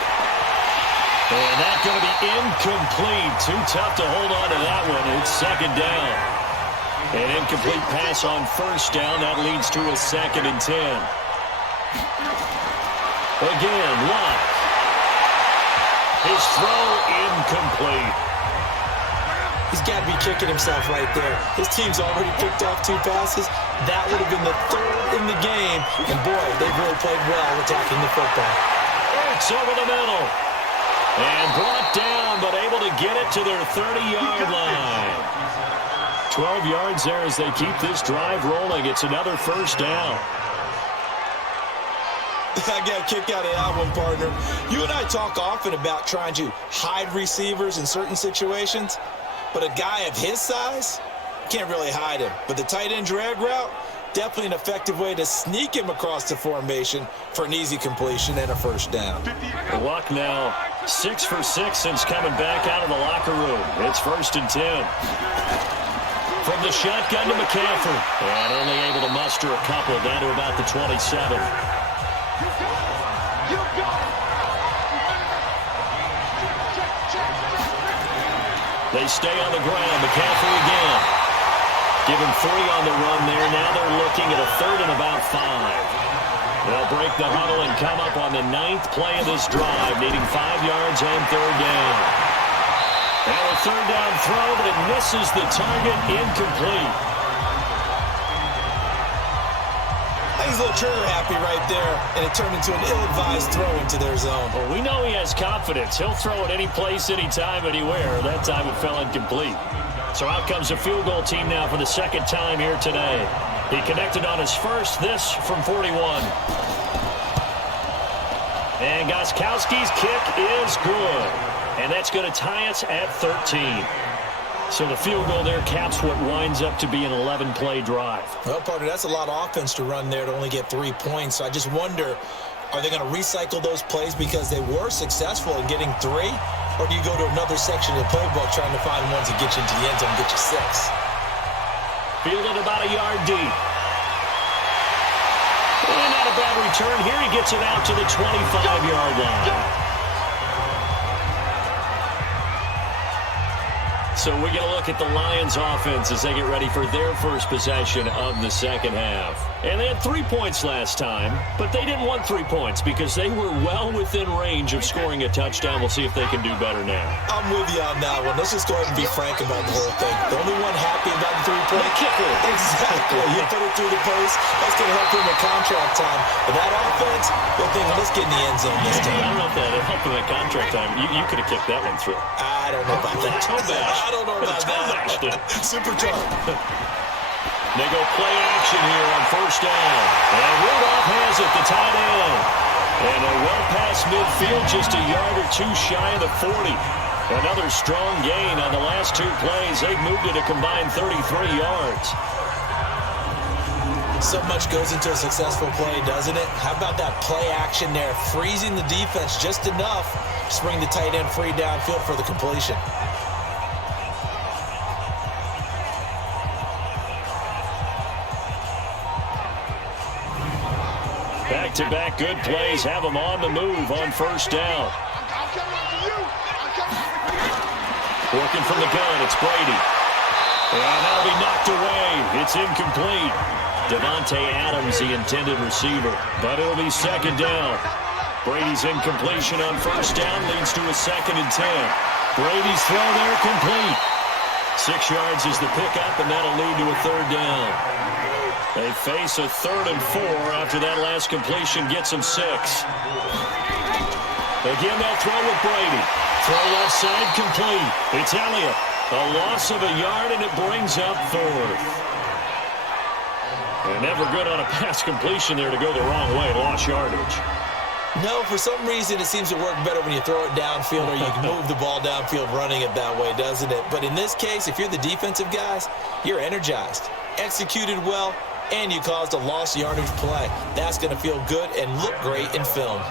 And that's going to be incomplete. Too tough to hold on to that one. It's second down. An incomplete pass on 1st down. That leads to a 2nd and 10. Again, Luck. His throw incomplete. He's got to be kicking himself right there. His team's already picked off 2 passes. That would have been the 3rd in the game. And boy, they've really played well attacking the football. It's over the middle. And brought down, but able to get it to their 30-yard line. 12 yards there as they keep this drive rolling. It's another 1st down. I got a kick out of that one, partner. You and I talk often about trying to hide receivers in certain situations, but a guy of his size can't really hide him. But the tight end drag route, definitely an effective way to sneak him across the formation for an easy completion and a 1st down. Luck now 6 for 6 since coming back out of the locker room. It's 1st and 10. From the shotgun to McCaffrey. And only able to muster a couple down to about the 27. They stay on the ground. McCaffrey again. Give him 3 on the run there. Now they're looking at a 3rd and about 5. They'll break the huddle and come up on the 9th play of this drive, needing 5 yards and 3rd down. Now a 3rd down throw, but it misses the target, incomplete. He's a little trigger happy right there, and it turned into an ill-advised throw into their zone. Well, we know he has confidence. He'll throw it any place, anytime, anywhere. That time it fell incomplete. So out comes the field goal team now for the second time here today. He connected on his first, this from 41. And Gostkowski's kick is good. And that's going to tie us at 13. So the field goal there caps what winds up to be an 11-play drive. Well, partner, that's a lot of offense to run there to only get 3 points. So I just wonder, are they going to recycle those plays because they were successful in getting 3? Or do you go to another section of the playbook trying to find ones that get you into the end zone and get you 6? Fielded about a yard deep. And not a bad return. Here he gets it out to the 25-yard line. So we get a look at the Lions offense as they get ready for their first possession of the second half. And they had 3 points last time, but they didn't want 3 points because they were well within range of scoring a touchdown. We'll see if they can do better now. I'm with you on that one. Let's just go ahead and be frank about the whole thing. The only one happy about the 3-point kicker. Exactly. You put it through the post. That's going to help him at contract time. But that offense, they're thinking, let's get in the end zone this time. I don't know if that helped him at contract time. You could have kicked that one through. I don't know about that. I don't know about that. Super tough. They go play action here on first down. And Rudolph has it, the tight end. And they're well past midfield, just a yard or 2 shy of the 40. Another strong gain on the last 2 plays. They've moved it a combined 33 yards. So much goes into a successful play, doesn't it? How about that play action there? Freezing the defense just enough to bring the tight end free downfield for the completion. Back-to-back good plays have them on the move on first down. Working from the gun, it's Brady. And that'll be knocked away. It's incomplete. Devontae Adams, the intended receiver. But it'll be second down. Brady's incompletion on first down leads to a 2nd and 10. Brady's throw there complete. 6 yards is the pickup, and that'll lead to a 3rd down. They face a 3rd and 4 after that last completion gets them 6. Again, they'll throw with Brady. Throw left side complete. It's Elliott. A loss of a yard, and it brings up 4th. And never good on a pass completion there to go the wrong way. Lost yardage. No, for some reason it seems to work better when you throw it downfield or you can move the ball downfield running it that way, doesn't it? But in this case, if you're the defensive guys, you're energized, executed well, and you caused a lost yardage play. That's going to feel good and look great in film.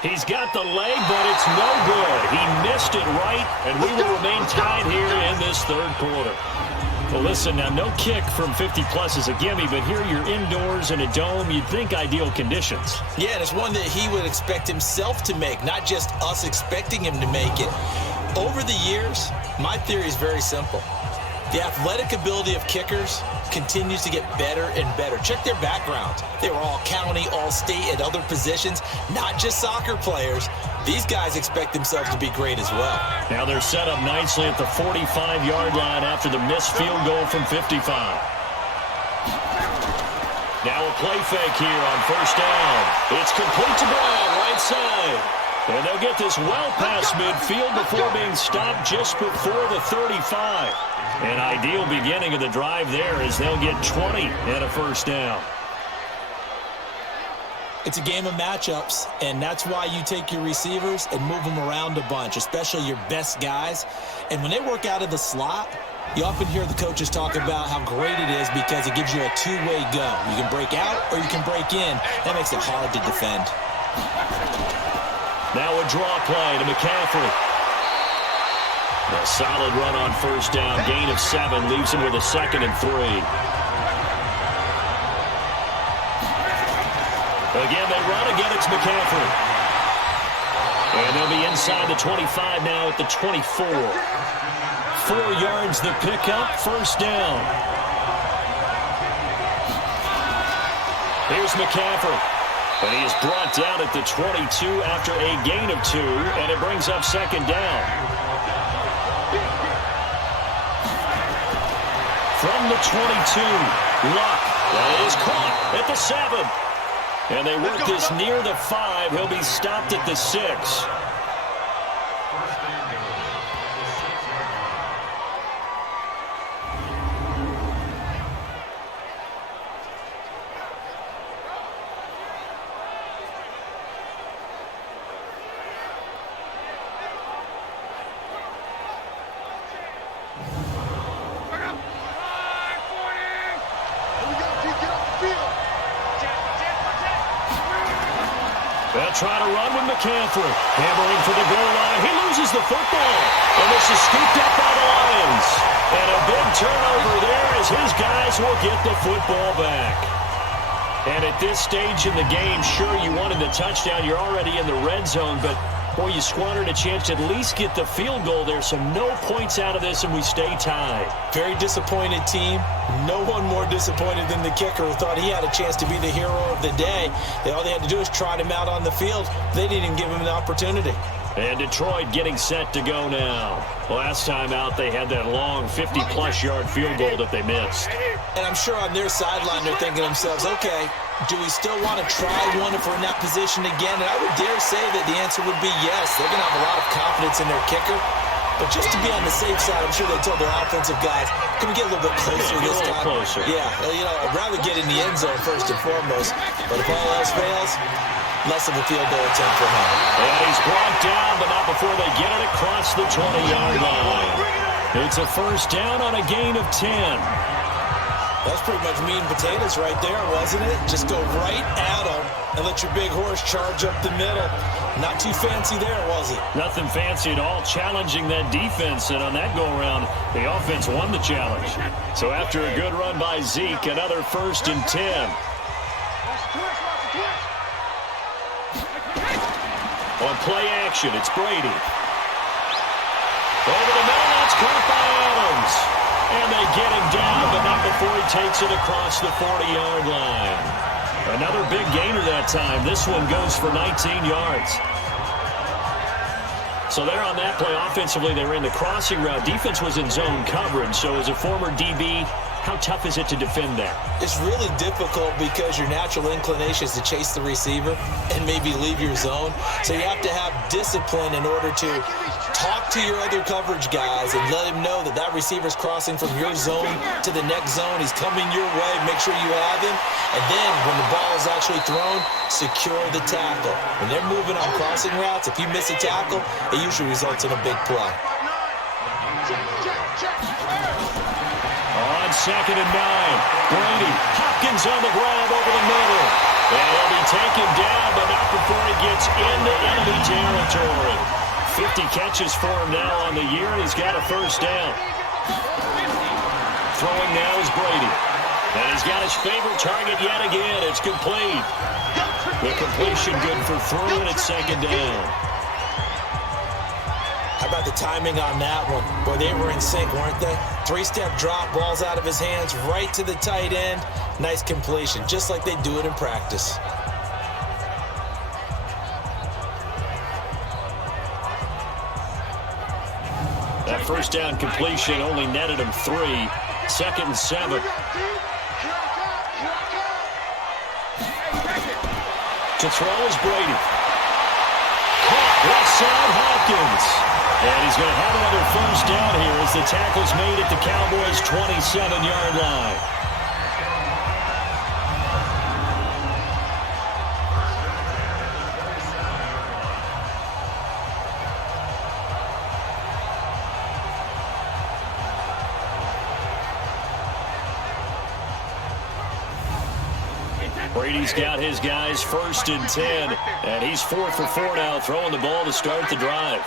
He's got the leg, but it's no good. He missed it right, and we will remain tied here in this 3rd quarter. Well, listen, now, no kick from 50-plus is a gimme, but here you're indoors in a dome. You'd think ideal conditions. Yeah, and it's one that he would expect himself to make, not just us expecting him to make it. Over the years, my theory is very simple. The athletic ability of kickers continues to get better and better. Check their backgrounds. They were all county, all state, at other positions, not just soccer players. These guys expect themselves to be great as well. Now they're set up nicely at the 45-yard line after the missed field goal from 55. Now a play fake here on first down. It's complete to Brown, right side. And they'll get this well past midfield before being stopped just before the 35. An ideal beginning of the drive there as they'll get 20 and a first down. It's a game of matchups, and that's why you take your receivers and move them around a bunch, especially your best guys. And when they work out of the slot, you often hear the coaches talk about how great it is because it gives you a two-way go. You can break out or you can break in. That makes it hard to defend. Now a draw play to McCaffrey. A solid run on first down. Gain of 7 leaves him with a 2nd and 3. Again, they run. Again, it's McCaffrey. And they'll be inside the 25 now at the 24. 4 yards the pickup. First down. Here's McCaffrey. And he is brought down at the 22 after a gain of 2, and it brings up 2nd down. From the 22, Luck is caught at the 7. And they work this near the 5. He'll be stopped at the 6. They'll try to run with McCaffrey. Hammering for the goal line. He loses the football. And this is scooped up by the Lions. And a big turnover there as his guys will get the football back. And at this stage in the game, sure, you wanted the touchdown. You're already in the red zone, but boy, you squandered a chance to at least get the field goal there. So no points out of this, and we stay tied. Very disappointed team. No one more disappointed than the kicker, who thought he had a chance to be the hero of the day. All they had to do is trot him out on the field. They didn't even give him an opportunity. And Detroit getting set to go now. Last time out, they had that long 50-plus yard field goal that they missed. And I'm sure on their sideline, they're thinking to themselves, okay, do we still want to try one if we're in that position again? And I would dare say that the answer would be yes. They're going to have a lot of confidence in their kicker. But just to be on the safe side, I'm sure they told their offensive guys, can we get a little bit closer this time? Closer. Yeah, I'd rather get in the end zone first and foremost. But if all else fails, less of a field goal attempt for him. And he's brought down, but not before they get it across the 20-yard line. It's a first down on a gain of 10. That's pretty much meat and potatoes right there, wasn't it? Just go right at them and let your big horse charge up the middle. Not too fancy there, was it? Nothing fancy at all, challenging that defense. And on that go-around, the offense won the challenge. So after a good run by Zeke, another first and 10. On play action, it's Brady. Over the middle, that's caught by Adams. And they get him down, but not before he takes it across the 40-yard line. Another big gainer that time. This one goes for 19 yards. So there on that play, offensively, they were in the crossing route. Defense was in zone coverage. So as a former DB, how tough is it to defend that? It's really difficult because your natural inclination is to chase the receiver and maybe leave your zone. So you have to have discipline in order to talk to your other coverage guys and let him know that that receiver's crossing from your zone to the next zone. He's coming your way. Make sure you have him. And then when the ball is actually thrown, secure the tackle. When they're moving on crossing routes, if you miss a tackle, it usually results in a big play. On 2nd and 9, Brady, Hopkins on the grab over the middle. And he'll be taken down, but not before he gets into enemy territory. 50 catches for him now on the year, and he's got a first down. Throwing now is Brady. And he's got his favorite target yet again. It's complete. The completion good for 3, and it's 2nd down. How about the timing on that one? Boy, they were in sync, weren't they? 3-step drop, ball's out of his hands, right to the tight end. Nice completion, just like they do it in practice. That first down completion only netted him 3. 2nd and 7. To throw is Brady. Caught left side, Hopkins. And he's going to have another first down here as the tackle's made at the Cowboys' 27-yard line. Brady's got his guys 1st and 10, and he's 4 for 4 now, throwing the ball to start the drive.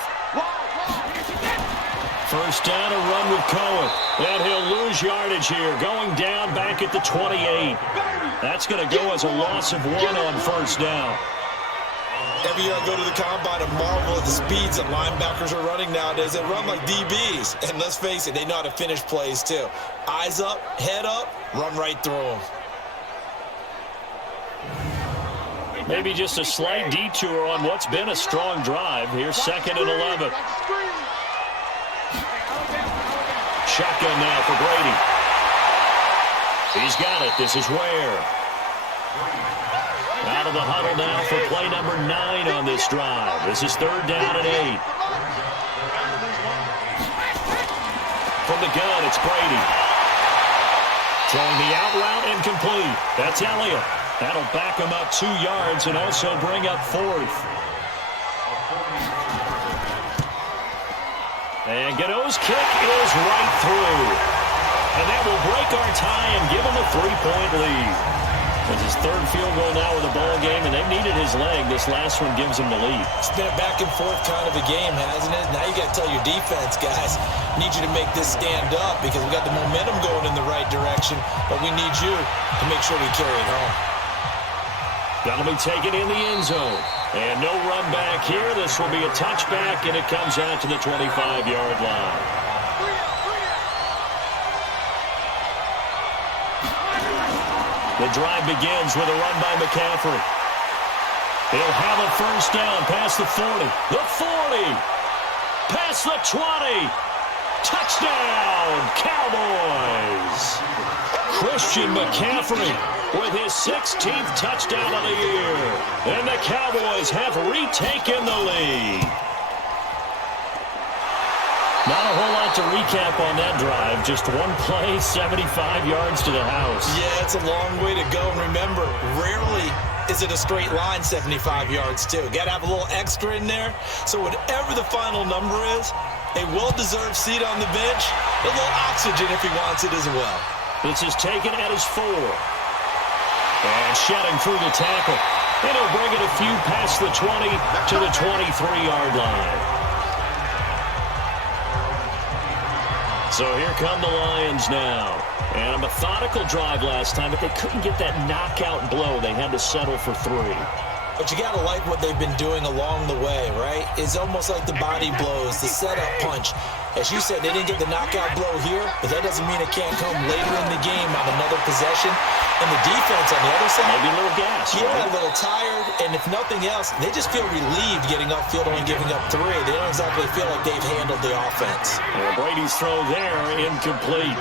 First down, a run with Cohen. And he'll lose yardage here, going down back at the 28. That's going to go as a loss of 1 on first down. Every year I go to the combine and marvel at the speeds that linebackers are running nowadays. They run like DBs. And let's face it, they know how to finish plays too. Eyes up, head up, run right through them. Maybe just a slight detour on what's been a strong drive. Here's 2nd and 11. Shotgun now for Brady. He's got it. This is Ware. Out of the huddle now for play number 9 on this drive. This is 3rd down and 8. From the gun, it's Brady. Throwing the out route incomplete. That's Elliott. That'll back him up 2 yards and also bring up 4th. And Godot's kick is right through. And that will break our tie and give him a 3-point lead. It's his 3rd field goal now in the ball game, and they've needed his leg. This last one gives him the lead. It's been a back-and-forth kind of a game, hasn't it? Now you got to tell your defense, guys, need you to make this stand up because we got the momentum going in the right direction, but we need you to make sure we carry it home. That'll be taken in the end zone. And no run back here. This will be a touchback, and it comes out to the 25-yard line. The drive begins with a run by McCaffrey. He'll have a first down past the 40. The 40. Past the 20. Touchdown, Cowboys. Christian McCaffrey with his 16th touchdown of the year. And the Cowboys have retaken the lead. Not a whole lot to recap on that drive. Just one play, 75 yards to the house. Yeah, it's a long way to go. And remember, rarely is it a straight line 75 yards, too. Got to have a little extra in there. So whatever the final number is, a well-deserved seat on the bench, a little oxygen if he wants it as well. This is taken at his 4. And shedding through the tackle. And he'll bring it a few past the 20 to the 23-yard line. So here come the Lions now. And a methodical drive last time, but they couldn't get that knockout blow. They had to settle for 3. But you got to like what they've been doing along the way, right? It's almost like the body blows, the setup punch. As you said, they didn't get the knockout blow here, but that doesn't mean it can't come later in the game on another possession. And the defense on the other side, maybe a little gas. Yeah, right? a little tired. And if nothing else, they just feel relieved getting upfield and giving up 3. They don't exactly feel like they've handled the offense. And Brady's throw there, incomplete.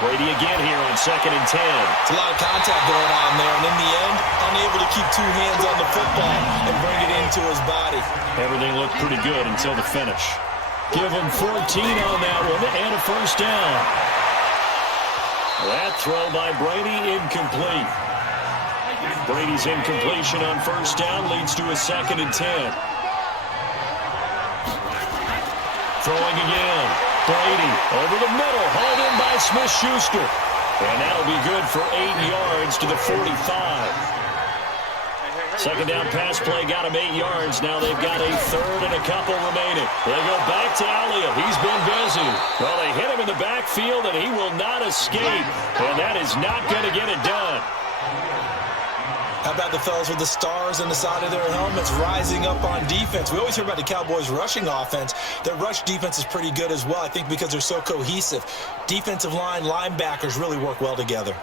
Brady again here on 2nd and 10. It's a lot of contact going on there, and in the end, unable to keep 2 hands on the football and bring it into his body. Everything looked pretty good until the finish. Give him 14 on that one and a first down. That throw by Brady incomplete. Brady's incompletion on first down leads to a 2nd and 10. Throwing again. Brady over the middle, hauled in by Smith-Schuster. And that'll be good for 8 yards to the 45. 2nd down pass play got him 8 yards. Now they've got a 3rd and a couple remaining. They go back to Elliott. He's been busy. Well, they hit him in the backfield, and he will not escape. And that is not going to get it done. How about the fellas with the stars on the side of their helmets rising up on defense? We always hear about the Cowboys' rushing offense. Their rush defense is pretty good as well, I think, because they're so cohesive. Defensive line, linebackers really work well together.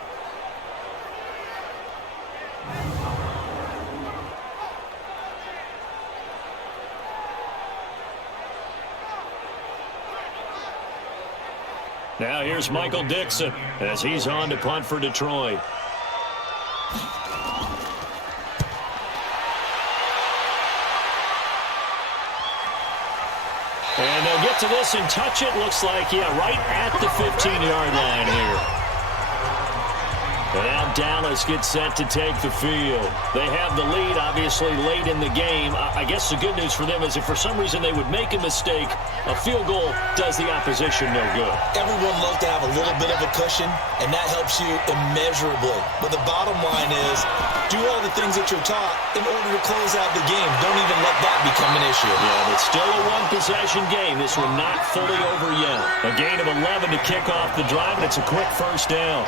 Now here's Michael Dixon as he's on to punt for Detroit. And they'll get to this and touch it. Looks like, yeah, right at the 15-yard line here. And now Dallas gets set to take the field. They have the lead, obviously, late in the game. I guess the good news for them is if for some reason they would make a mistake, a field goal does the opposition no good. Everyone loves to have a little bit of a cushion, and that helps you immeasurably. But the bottom line is, do all the things that you're taught in order to close out the game. Don't even let that become an issue. Yeah, but still a one-possession game. This one not fully over yet. A gain of 11 to kick off the drive, and it's a quick first down.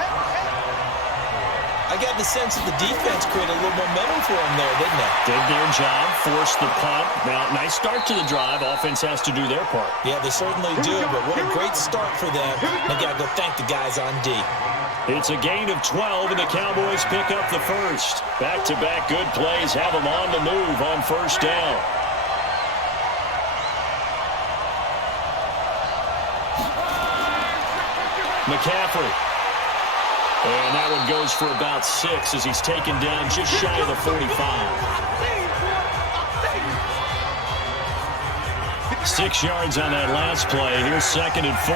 I got the sense that the defense created a little momentum for them there, didn't they? Did their job, forced the punt. Now, nice start to the drive. Offense has to do their part. Yeah, they certainly do, but what a great start for them. They got to go thank the guys on D. It's a gain of 12, and the Cowboys pick up the first. Back-to-back good plays have them on the move on first down. McCaffrey. And that one goes for about 6 as he's taken down just shy of the 45. 6 yards on that last play. Here's 2nd and 4.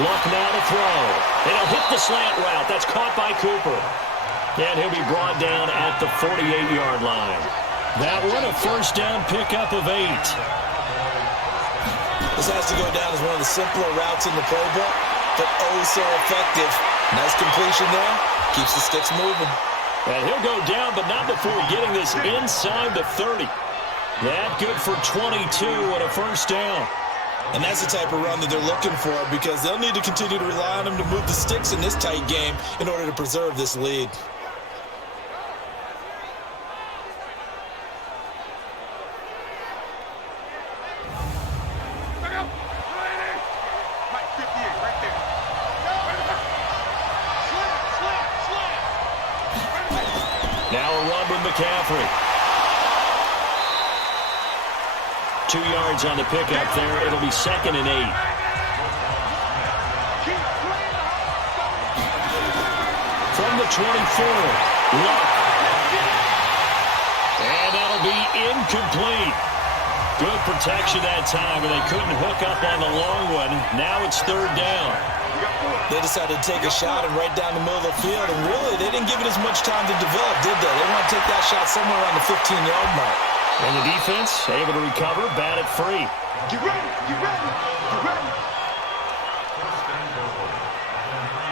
Luck now to throw. And he'll hit the slant route. That's caught by Cooper. And he'll be brought down at the 48-yard line. That one a first down pickup of 8. This has to go down as one of the simpler routes in the playbook, but oh so effective. Nice completion there. Keeps the sticks moving. And he'll go down, but not before getting this inside the 30. That good for 22 and a first down. And that's the type of run that they're looking for because they'll need to continue to rely on him to move the sticks in this tight game in order to preserve this lead. Now a run with McCaffrey. 2 yards on the pickup there. It'll be 2nd and 8. From the 24, Luck. And that'll be incomplete. Good protection that time, and they couldn't hook up on the long one. Now it's 3rd down. They decided to take a shot and right down the middle of the field, and really, they didn't give it as much time to develop, did they? They want to take that shot somewhere around the 15-yard mark. And the defense able to recover, bat it free. Get ready, get ready, get ready.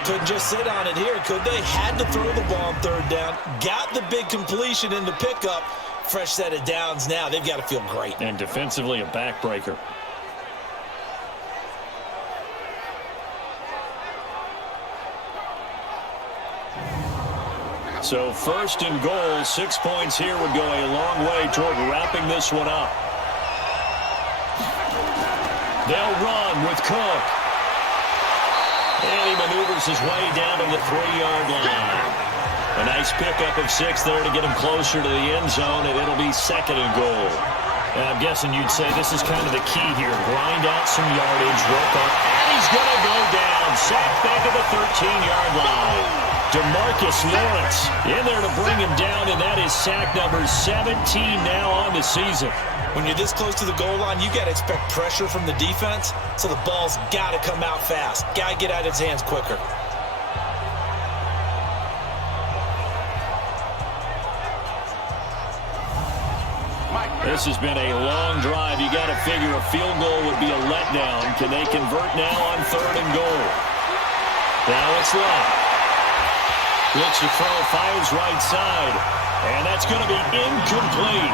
Couldn't just sit on it here, could they? Had to throw the ball on 3rd down, got the big completion in the pickup. Fresh set of downs now. They've got to feel great. And defensively, a backbreaker. So 1st and goal, 6 points here would go a long way toward wrapping this one up. They'll run with Cook. And he maneuvers his way down to the 3-yard line. A nice pickup of 6 there to get him closer to the end zone, and it'll be 2nd and goal. And I'm guessing you'd say this is kind of the key here. Grind out some yardage, work on, and he's going to go down. Sacked back at the 13-yard line. DeMarcus Lawrence in there to bring him down, and that is sack number 17 now on the season. When you're this close to the goal line, you got to expect pressure from the defense, so the ball's got to come out fast. Got to get out of his hands quicker. This has been a long drive. You got to figure a field goal would be a letdown. Can they convert now on 3rd and goal? Now it's Luck. Looks to throw, fires right side. And that's going to be incomplete.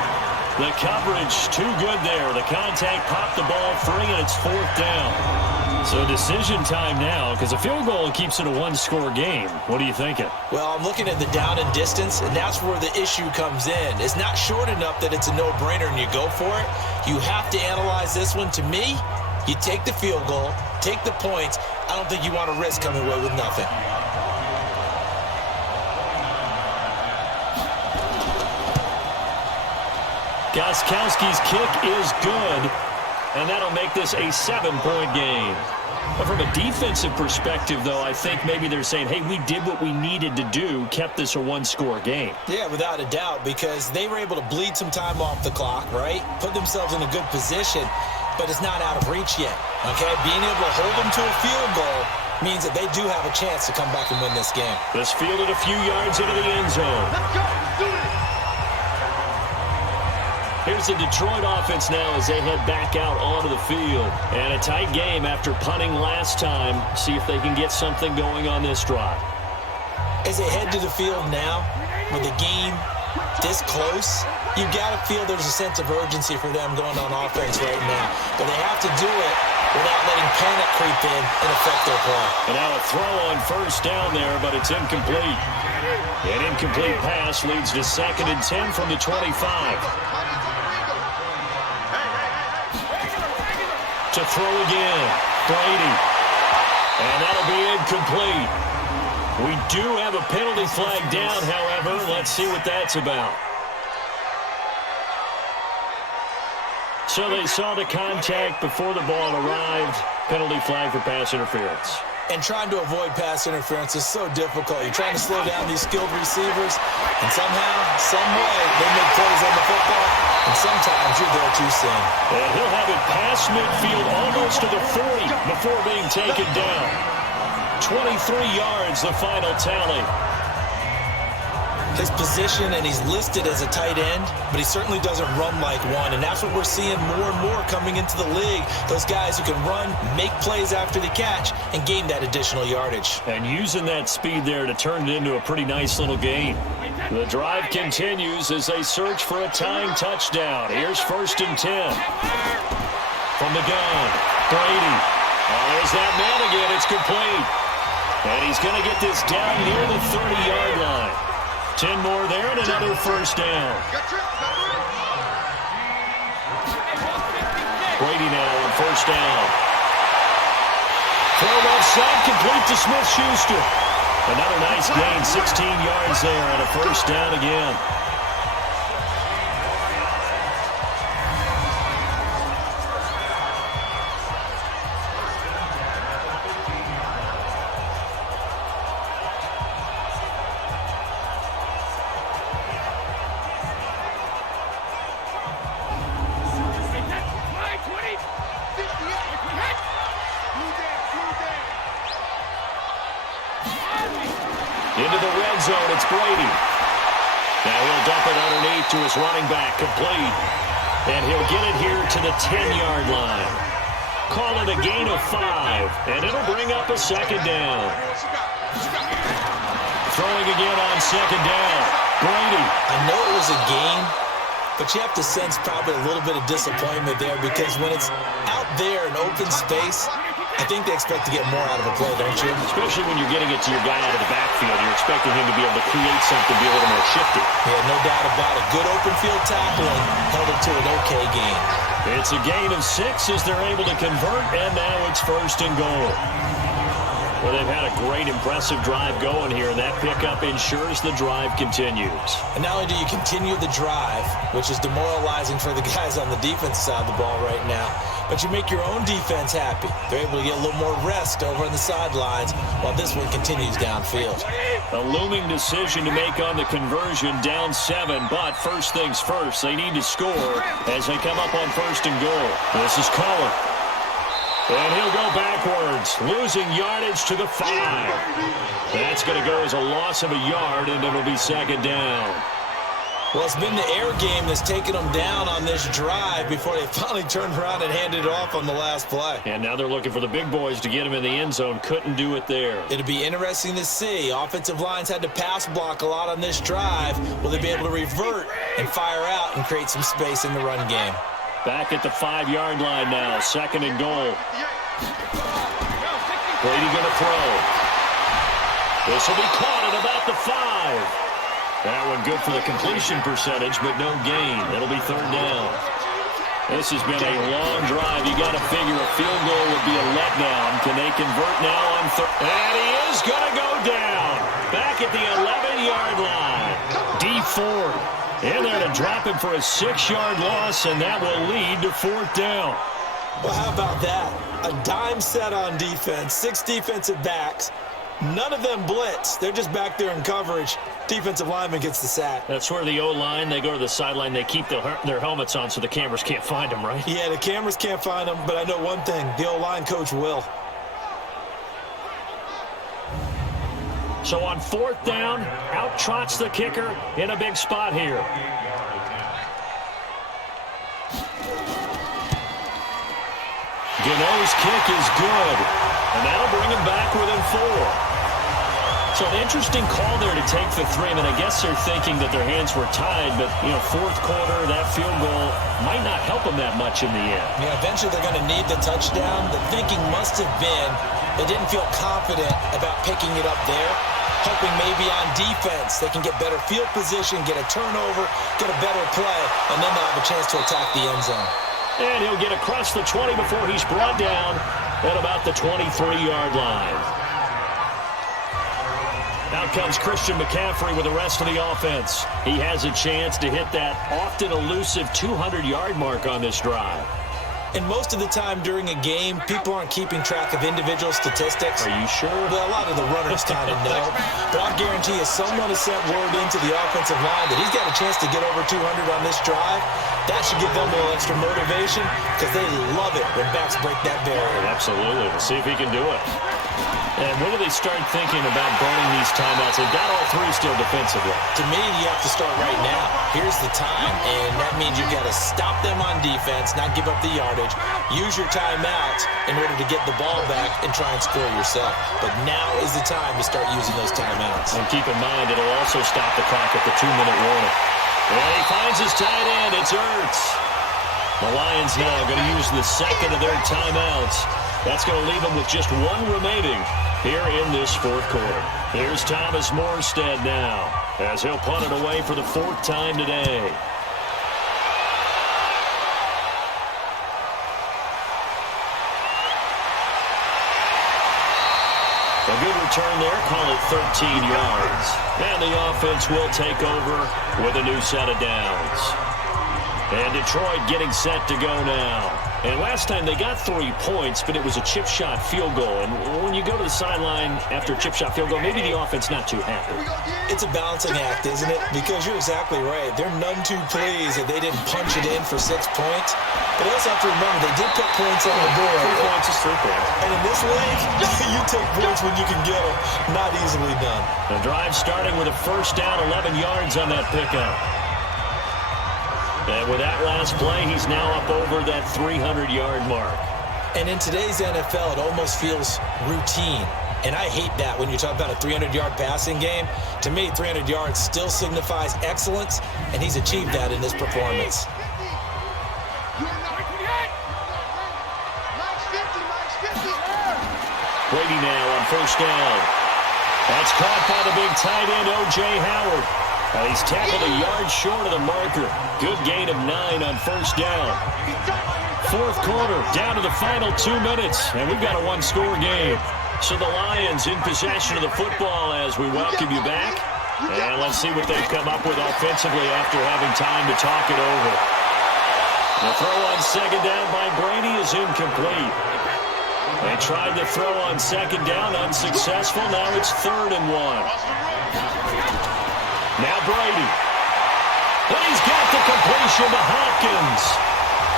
The coverage too good there. The contact popped the ball free, and it's 4th down. So decision time now, because a field goal keeps it a 1-score game. What are you thinking? Well, I'm looking at the down and distance, and that's where the issue comes in. It's not short enough that it's a no-brainer and you go for it. You have to analyze this one. To me, you take the field goal, take the points. I don't think you want to risk coming away with nothing. Gostkowski's kick is good, and that'll make this a 7-point game. But from a defensive perspective, though, I think maybe they're saying, hey, we did what we needed to do, kept this a 1-score game. Yeah, without a doubt, because they were able to bleed some time off the clock, right? Put themselves in a good position, but it's not out of reach yet, okay? Being able to hold them to a field goal means that they do have a chance to come back and win this game. This fielded a few yards into the end zone. Let's go, do it. Here's the Detroit offense now as they head back out onto the field. And a tight game after punting last time. See if they can get something going on this drive. As they head to the field now, with the game this close, you've got to feel there's a sense of urgency for them going on offense right now. But they have to do it without letting panic creep in and affect their play. And now a throw on 1st down there, but it's incomplete. An incomplete pass leads to 2nd and 10 from the 25. To throw again, Brady. And that'll be incomplete. We do have a penalty flag down, however. Let's see what that's about. So they saw the contact before the ball arrived. Penalty flag for pass interference. And trying to avoid pass interference is so difficult. You're trying to slow down these skilled receivers, and somehow, some way, they make plays on the football, and sometimes you're there too soon. And he'll have it past midfield almost to the 40 before being taken down. 23 yards, the final tally. His position, and he's listed as a tight end, but he certainly doesn't run like one, and that's what we're seeing more and more coming into the league. Those guys who can run, make plays after the catch, and gain that additional yardage. And using that speed there to turn it into a pretty nice little gain. The drive continues as they search for a tying touchdown. Here's 1st and 10. From the gun, Brady. Oh, there's that man again. It's complete. And he's going to get this down near the 30-yard line. 10 more there and another 1st down. Brady now on 1st down. Throw offside, complete to Smith-Schuster. Another nice gain, 16 yards there and a 1st down again. Into the red zone, it's Brady. Now he'll dump it underneath to his running back, complete. And he'll get it here to the 10-yard line. Call it a gain of 5, and it'll bring up a 2nd down. Throwing again on 2nd down. Brady. I know it was a gain, but you have to sense probably a little bit of disappointment there, because when it's out there in open space, I think they expect to get more out of a play, don't you? Especially when you're getting it to your guy out of the backfield. You're expecting him to be able to create something, be a little more shifty. Yeah, no doubt about it. Good open field tackling held it to an okay gain. It's a gain of 6 as they're able to convert, and now it's 1st and goal. Well, they've had a great, impressive drive going here, and that pickup ensures the drive continues. And not only do you continue the drive, which is demoralizing for the guys on the defense side of the ball right now, but you make your own defense happy. They're able to get a little more rest over on the sidelines while this one continues downfield. A looming decision to make on the conversion, down 7, but first things first, they need to score as they come up on 1st and goal. This is Cullen. And he'll go backwards, losing yardage to the 5. That's going to go as a loss of a yard, and it'll be 2nd down. Well, it's been the air game that's taken them down on this drive before they finally turned around and handed it off on the last play. And now they're looking for the big boys to get him in the end zone. Couldn't do it there. It'll be interesting to see. Offensive lines had to pass block a lot on this drive. Will they be able to revert and fire out and create some space in the run game? Back at the 5-yard line now, 2nd and goal. Brady going to throw. This will be caught at about the 5. That one good for the completion percentage, but no gain. It'll be 3rd down. This has been a long drive. You got to figure a field goal would be a letdown. Can they convert now on 3rd? And he is going to go down. Back at the 11-yard line. D Ford in there to drop him for a 6-yard loss, and that will lead to 4th down. Well, how about that? A dime set on defense, 6 defensive backs. None of them blitz. They're just back there in coverage. Defensive lineman gets the sack. That's where the O-line, they go to the sideline, they keep their helmets on so the cameras can't find them, right? Yeah, the cameras can't find them, but I know one thing. The O-line coach will. So on 4th down, out trots the kicker in a big spot here. Gano's kick is good, and that'll bring him back within 4. So an interesting call there to take the 3. I mean, I guess they're thinking that their hands were tied, but, 4th quarter, that field goal might not help them that much in the end. Yeah, eventually they're going to need the touchdown. The thinking must have been they didn't feel confident about picking it up there, hoping maybe on defense they can get better field position, get a turnover, get a better play, and then they'll have a chance to attack the end zone. And he'll get across the 20 before he's brought down at about the 23-yard line. Out comes Christian McCaffrey with the rest of the offense. He has a chance to hit that often elusive 200-yard mark on this drive. And most of the time during a game, people aren't keeping track of individual statistics. Are you sure? Well, a lot of the runners kind of know. But I'll guarantee you someone has sent word into the offensive line that he's got a chance to get over 200 on this drive. That should give them a little extra motivation because they love it when backs break that barrier. Absolutely. Let's see if he can do it. And when do they start thinking about burning these timeouts? They've got all three still defensively. To me, you have to start right now. Here's the time, and that means you've got to stop them on defense, not give up the yardage. Use your timeouts in order to get the ball back and try and score yourself. But now is the time to start using those timeouts. And keep in mind, it'll also stop the clock at the 2-minute warning. And he finds his tight end. It's Ertz. The Lions now going to use the second of their timeouts. That's going to leave them with just one remaining here in this fourth quarter. Here's Thomas Morstead now as he'll punt it away for the fourth time today. A good return there, call it 13 yards. And the offense will take over with a new set of downs. And Detroit getting set to go now. And last time they got 3 points, but it was a chip shot field goal. And when you go to the sideline after a chip shot field goal, maybe the offense not too happy. It's a balancing act, isn't it? Because you're exactly right. They're none too pleased that they didn't punch it in for 6 points. But you also have to remember, they did put points on the board. 3 points is 3 points. And in this league, you take points when you can get them. Not easily done. The drive starting with a first down, 11 yards on that pickup. And with that last play, he's now up over that 300-yard mark. And in today's NFL, it almost feels routine. And I hate that when you talk about a 300-yard passing game. To me, 300 yards still signifies excellence, and he's achieved that in this performance. Brady now on first down. That's caught by the big tight end, O.J. Howard. He's tackled a yard short of the marker. Good gain of 9 on first down. Fourth quarter, down to the final 2 minutes, and we've got a one-score game. So the Lions in possession of the football as we welcome you back. And let's see what they've come up with offensively after having time to talk it over. The throw on second down by Brady is incomplete. They tried to throw on second down, unsuccessful. Now it's 3rd and 1. Now Brady. And he's got the completion to Hopkins.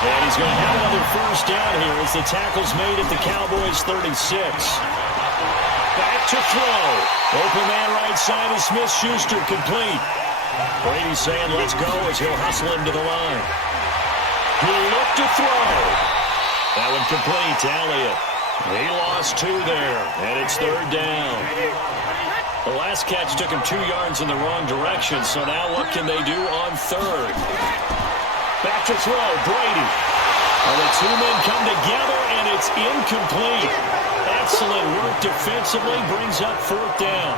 And he's going to have another first down here as the tackle's made at the Cowboys 36. Back to throw. Open man right side of Smith-Schuster, complete. Brady saying let's go as he'll hustle him to the line. He looked to throw. That one complete to Elliott. He lost 2 there, and it's 3rd down. The last catch took him 2 yards in the wrong direction, so now what can they do on 3rd? Back to throw, Brady. And the 2 men come together, and it's incomplete. Excellent work defensively, brings up 4th down.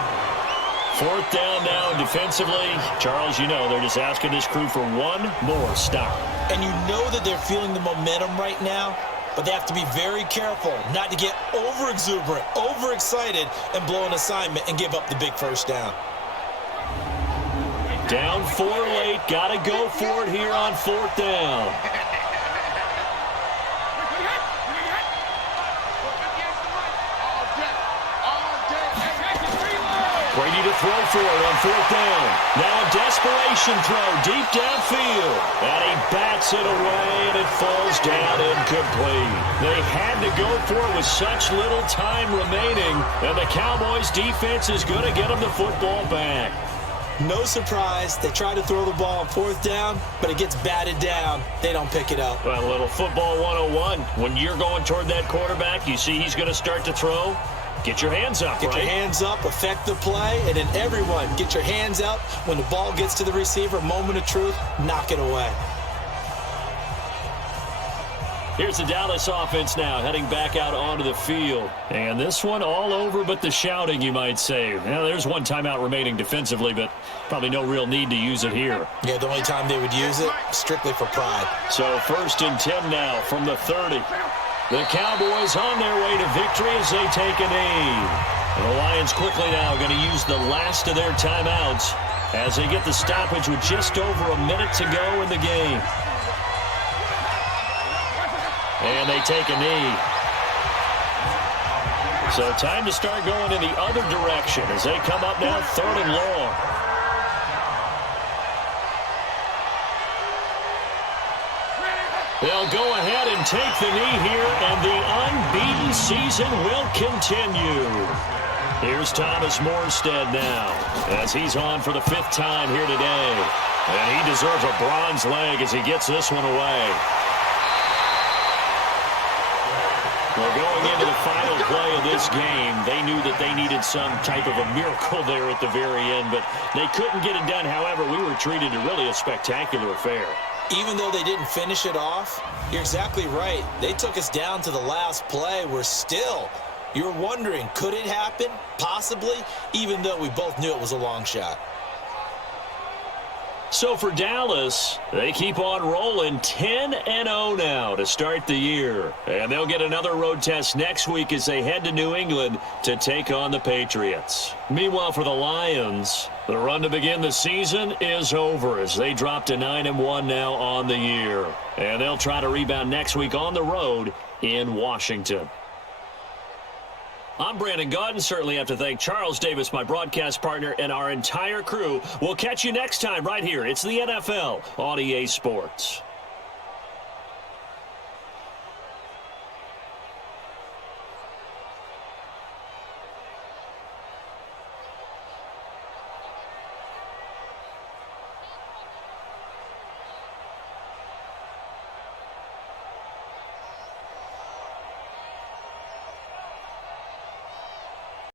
4th down now defensively. Charles, you know, they're just asking this crew for one more stop. And you know that they're feeling the momentum right now, but they have to be very careful not to get over-exuberant, overexcited, and blow an assignment and give up the big first down. Down 4 late, got to go for it here on 4th down. Brady to throw for it on 4th down. Now a desperation throw deep downfield. And he bats it away, and it falls down incomplete. They had to go for it with such little time remaining, and the Cowboys defense is going to get them the football back. No surprise, they try to throw the ball on 4th down, but it gets batted down. They don't pick it up. Well, a little football 101. When you're going toward that quarterback, you see he's going to start to throw. Get your hands up, Get right? your hands up, affect the play, and then everyone, get your hands up. When the ball gets to the receiver, moment of truth, knock it away. Here's the Dallas offense now, heading back out onto the field. And this one all over but the shouting, you might say. Now, there's one timeout remaining defensively, but probably no real need to use it here. Yeah, the only time they would use it, strictly for pride. So 1st and 10 now from the 30. The Cowboys on their way to victory as they take a knee. The Lions quickly now going to use the last of their timeouts as they get the stoppage with just over a minute to go in the game. And they take a knee. So time to start going in the other direction as they come up now 3rd and long. They'll go ahead and take the knee here, and the unbeaten season will continue. Here's Thomas Morstead now as he's on for the 5th time here today. And he deserves a bronze leg as he gets this one away. Well, going into the final play of this game, they knew that they needed some type of a miracle there at the very end, but they couldn't get it done. However, we were treated to really a spectacular affair. Even though they didn't finish it off, you're exactly right. They took us down to the last play. You're wondering, could it happen? Possibly, even though we both knew it was a long shot. So for Dallas, they keep on rolling 10-0 now to start the year. And they'll get another road test next week as they head to New England to take on the Patriots. Meanwhile, for the Lions, the run to begin the season is over as they drop to 9-1 now on the year. And they'll try to rebound next week on the road in Washington. I'm Brandon Gaudin. Certainly have to thank Charles Davis, my broadcast partner, and our entire crew. We'll catch you next time right here. It's the NFL on EA Sports.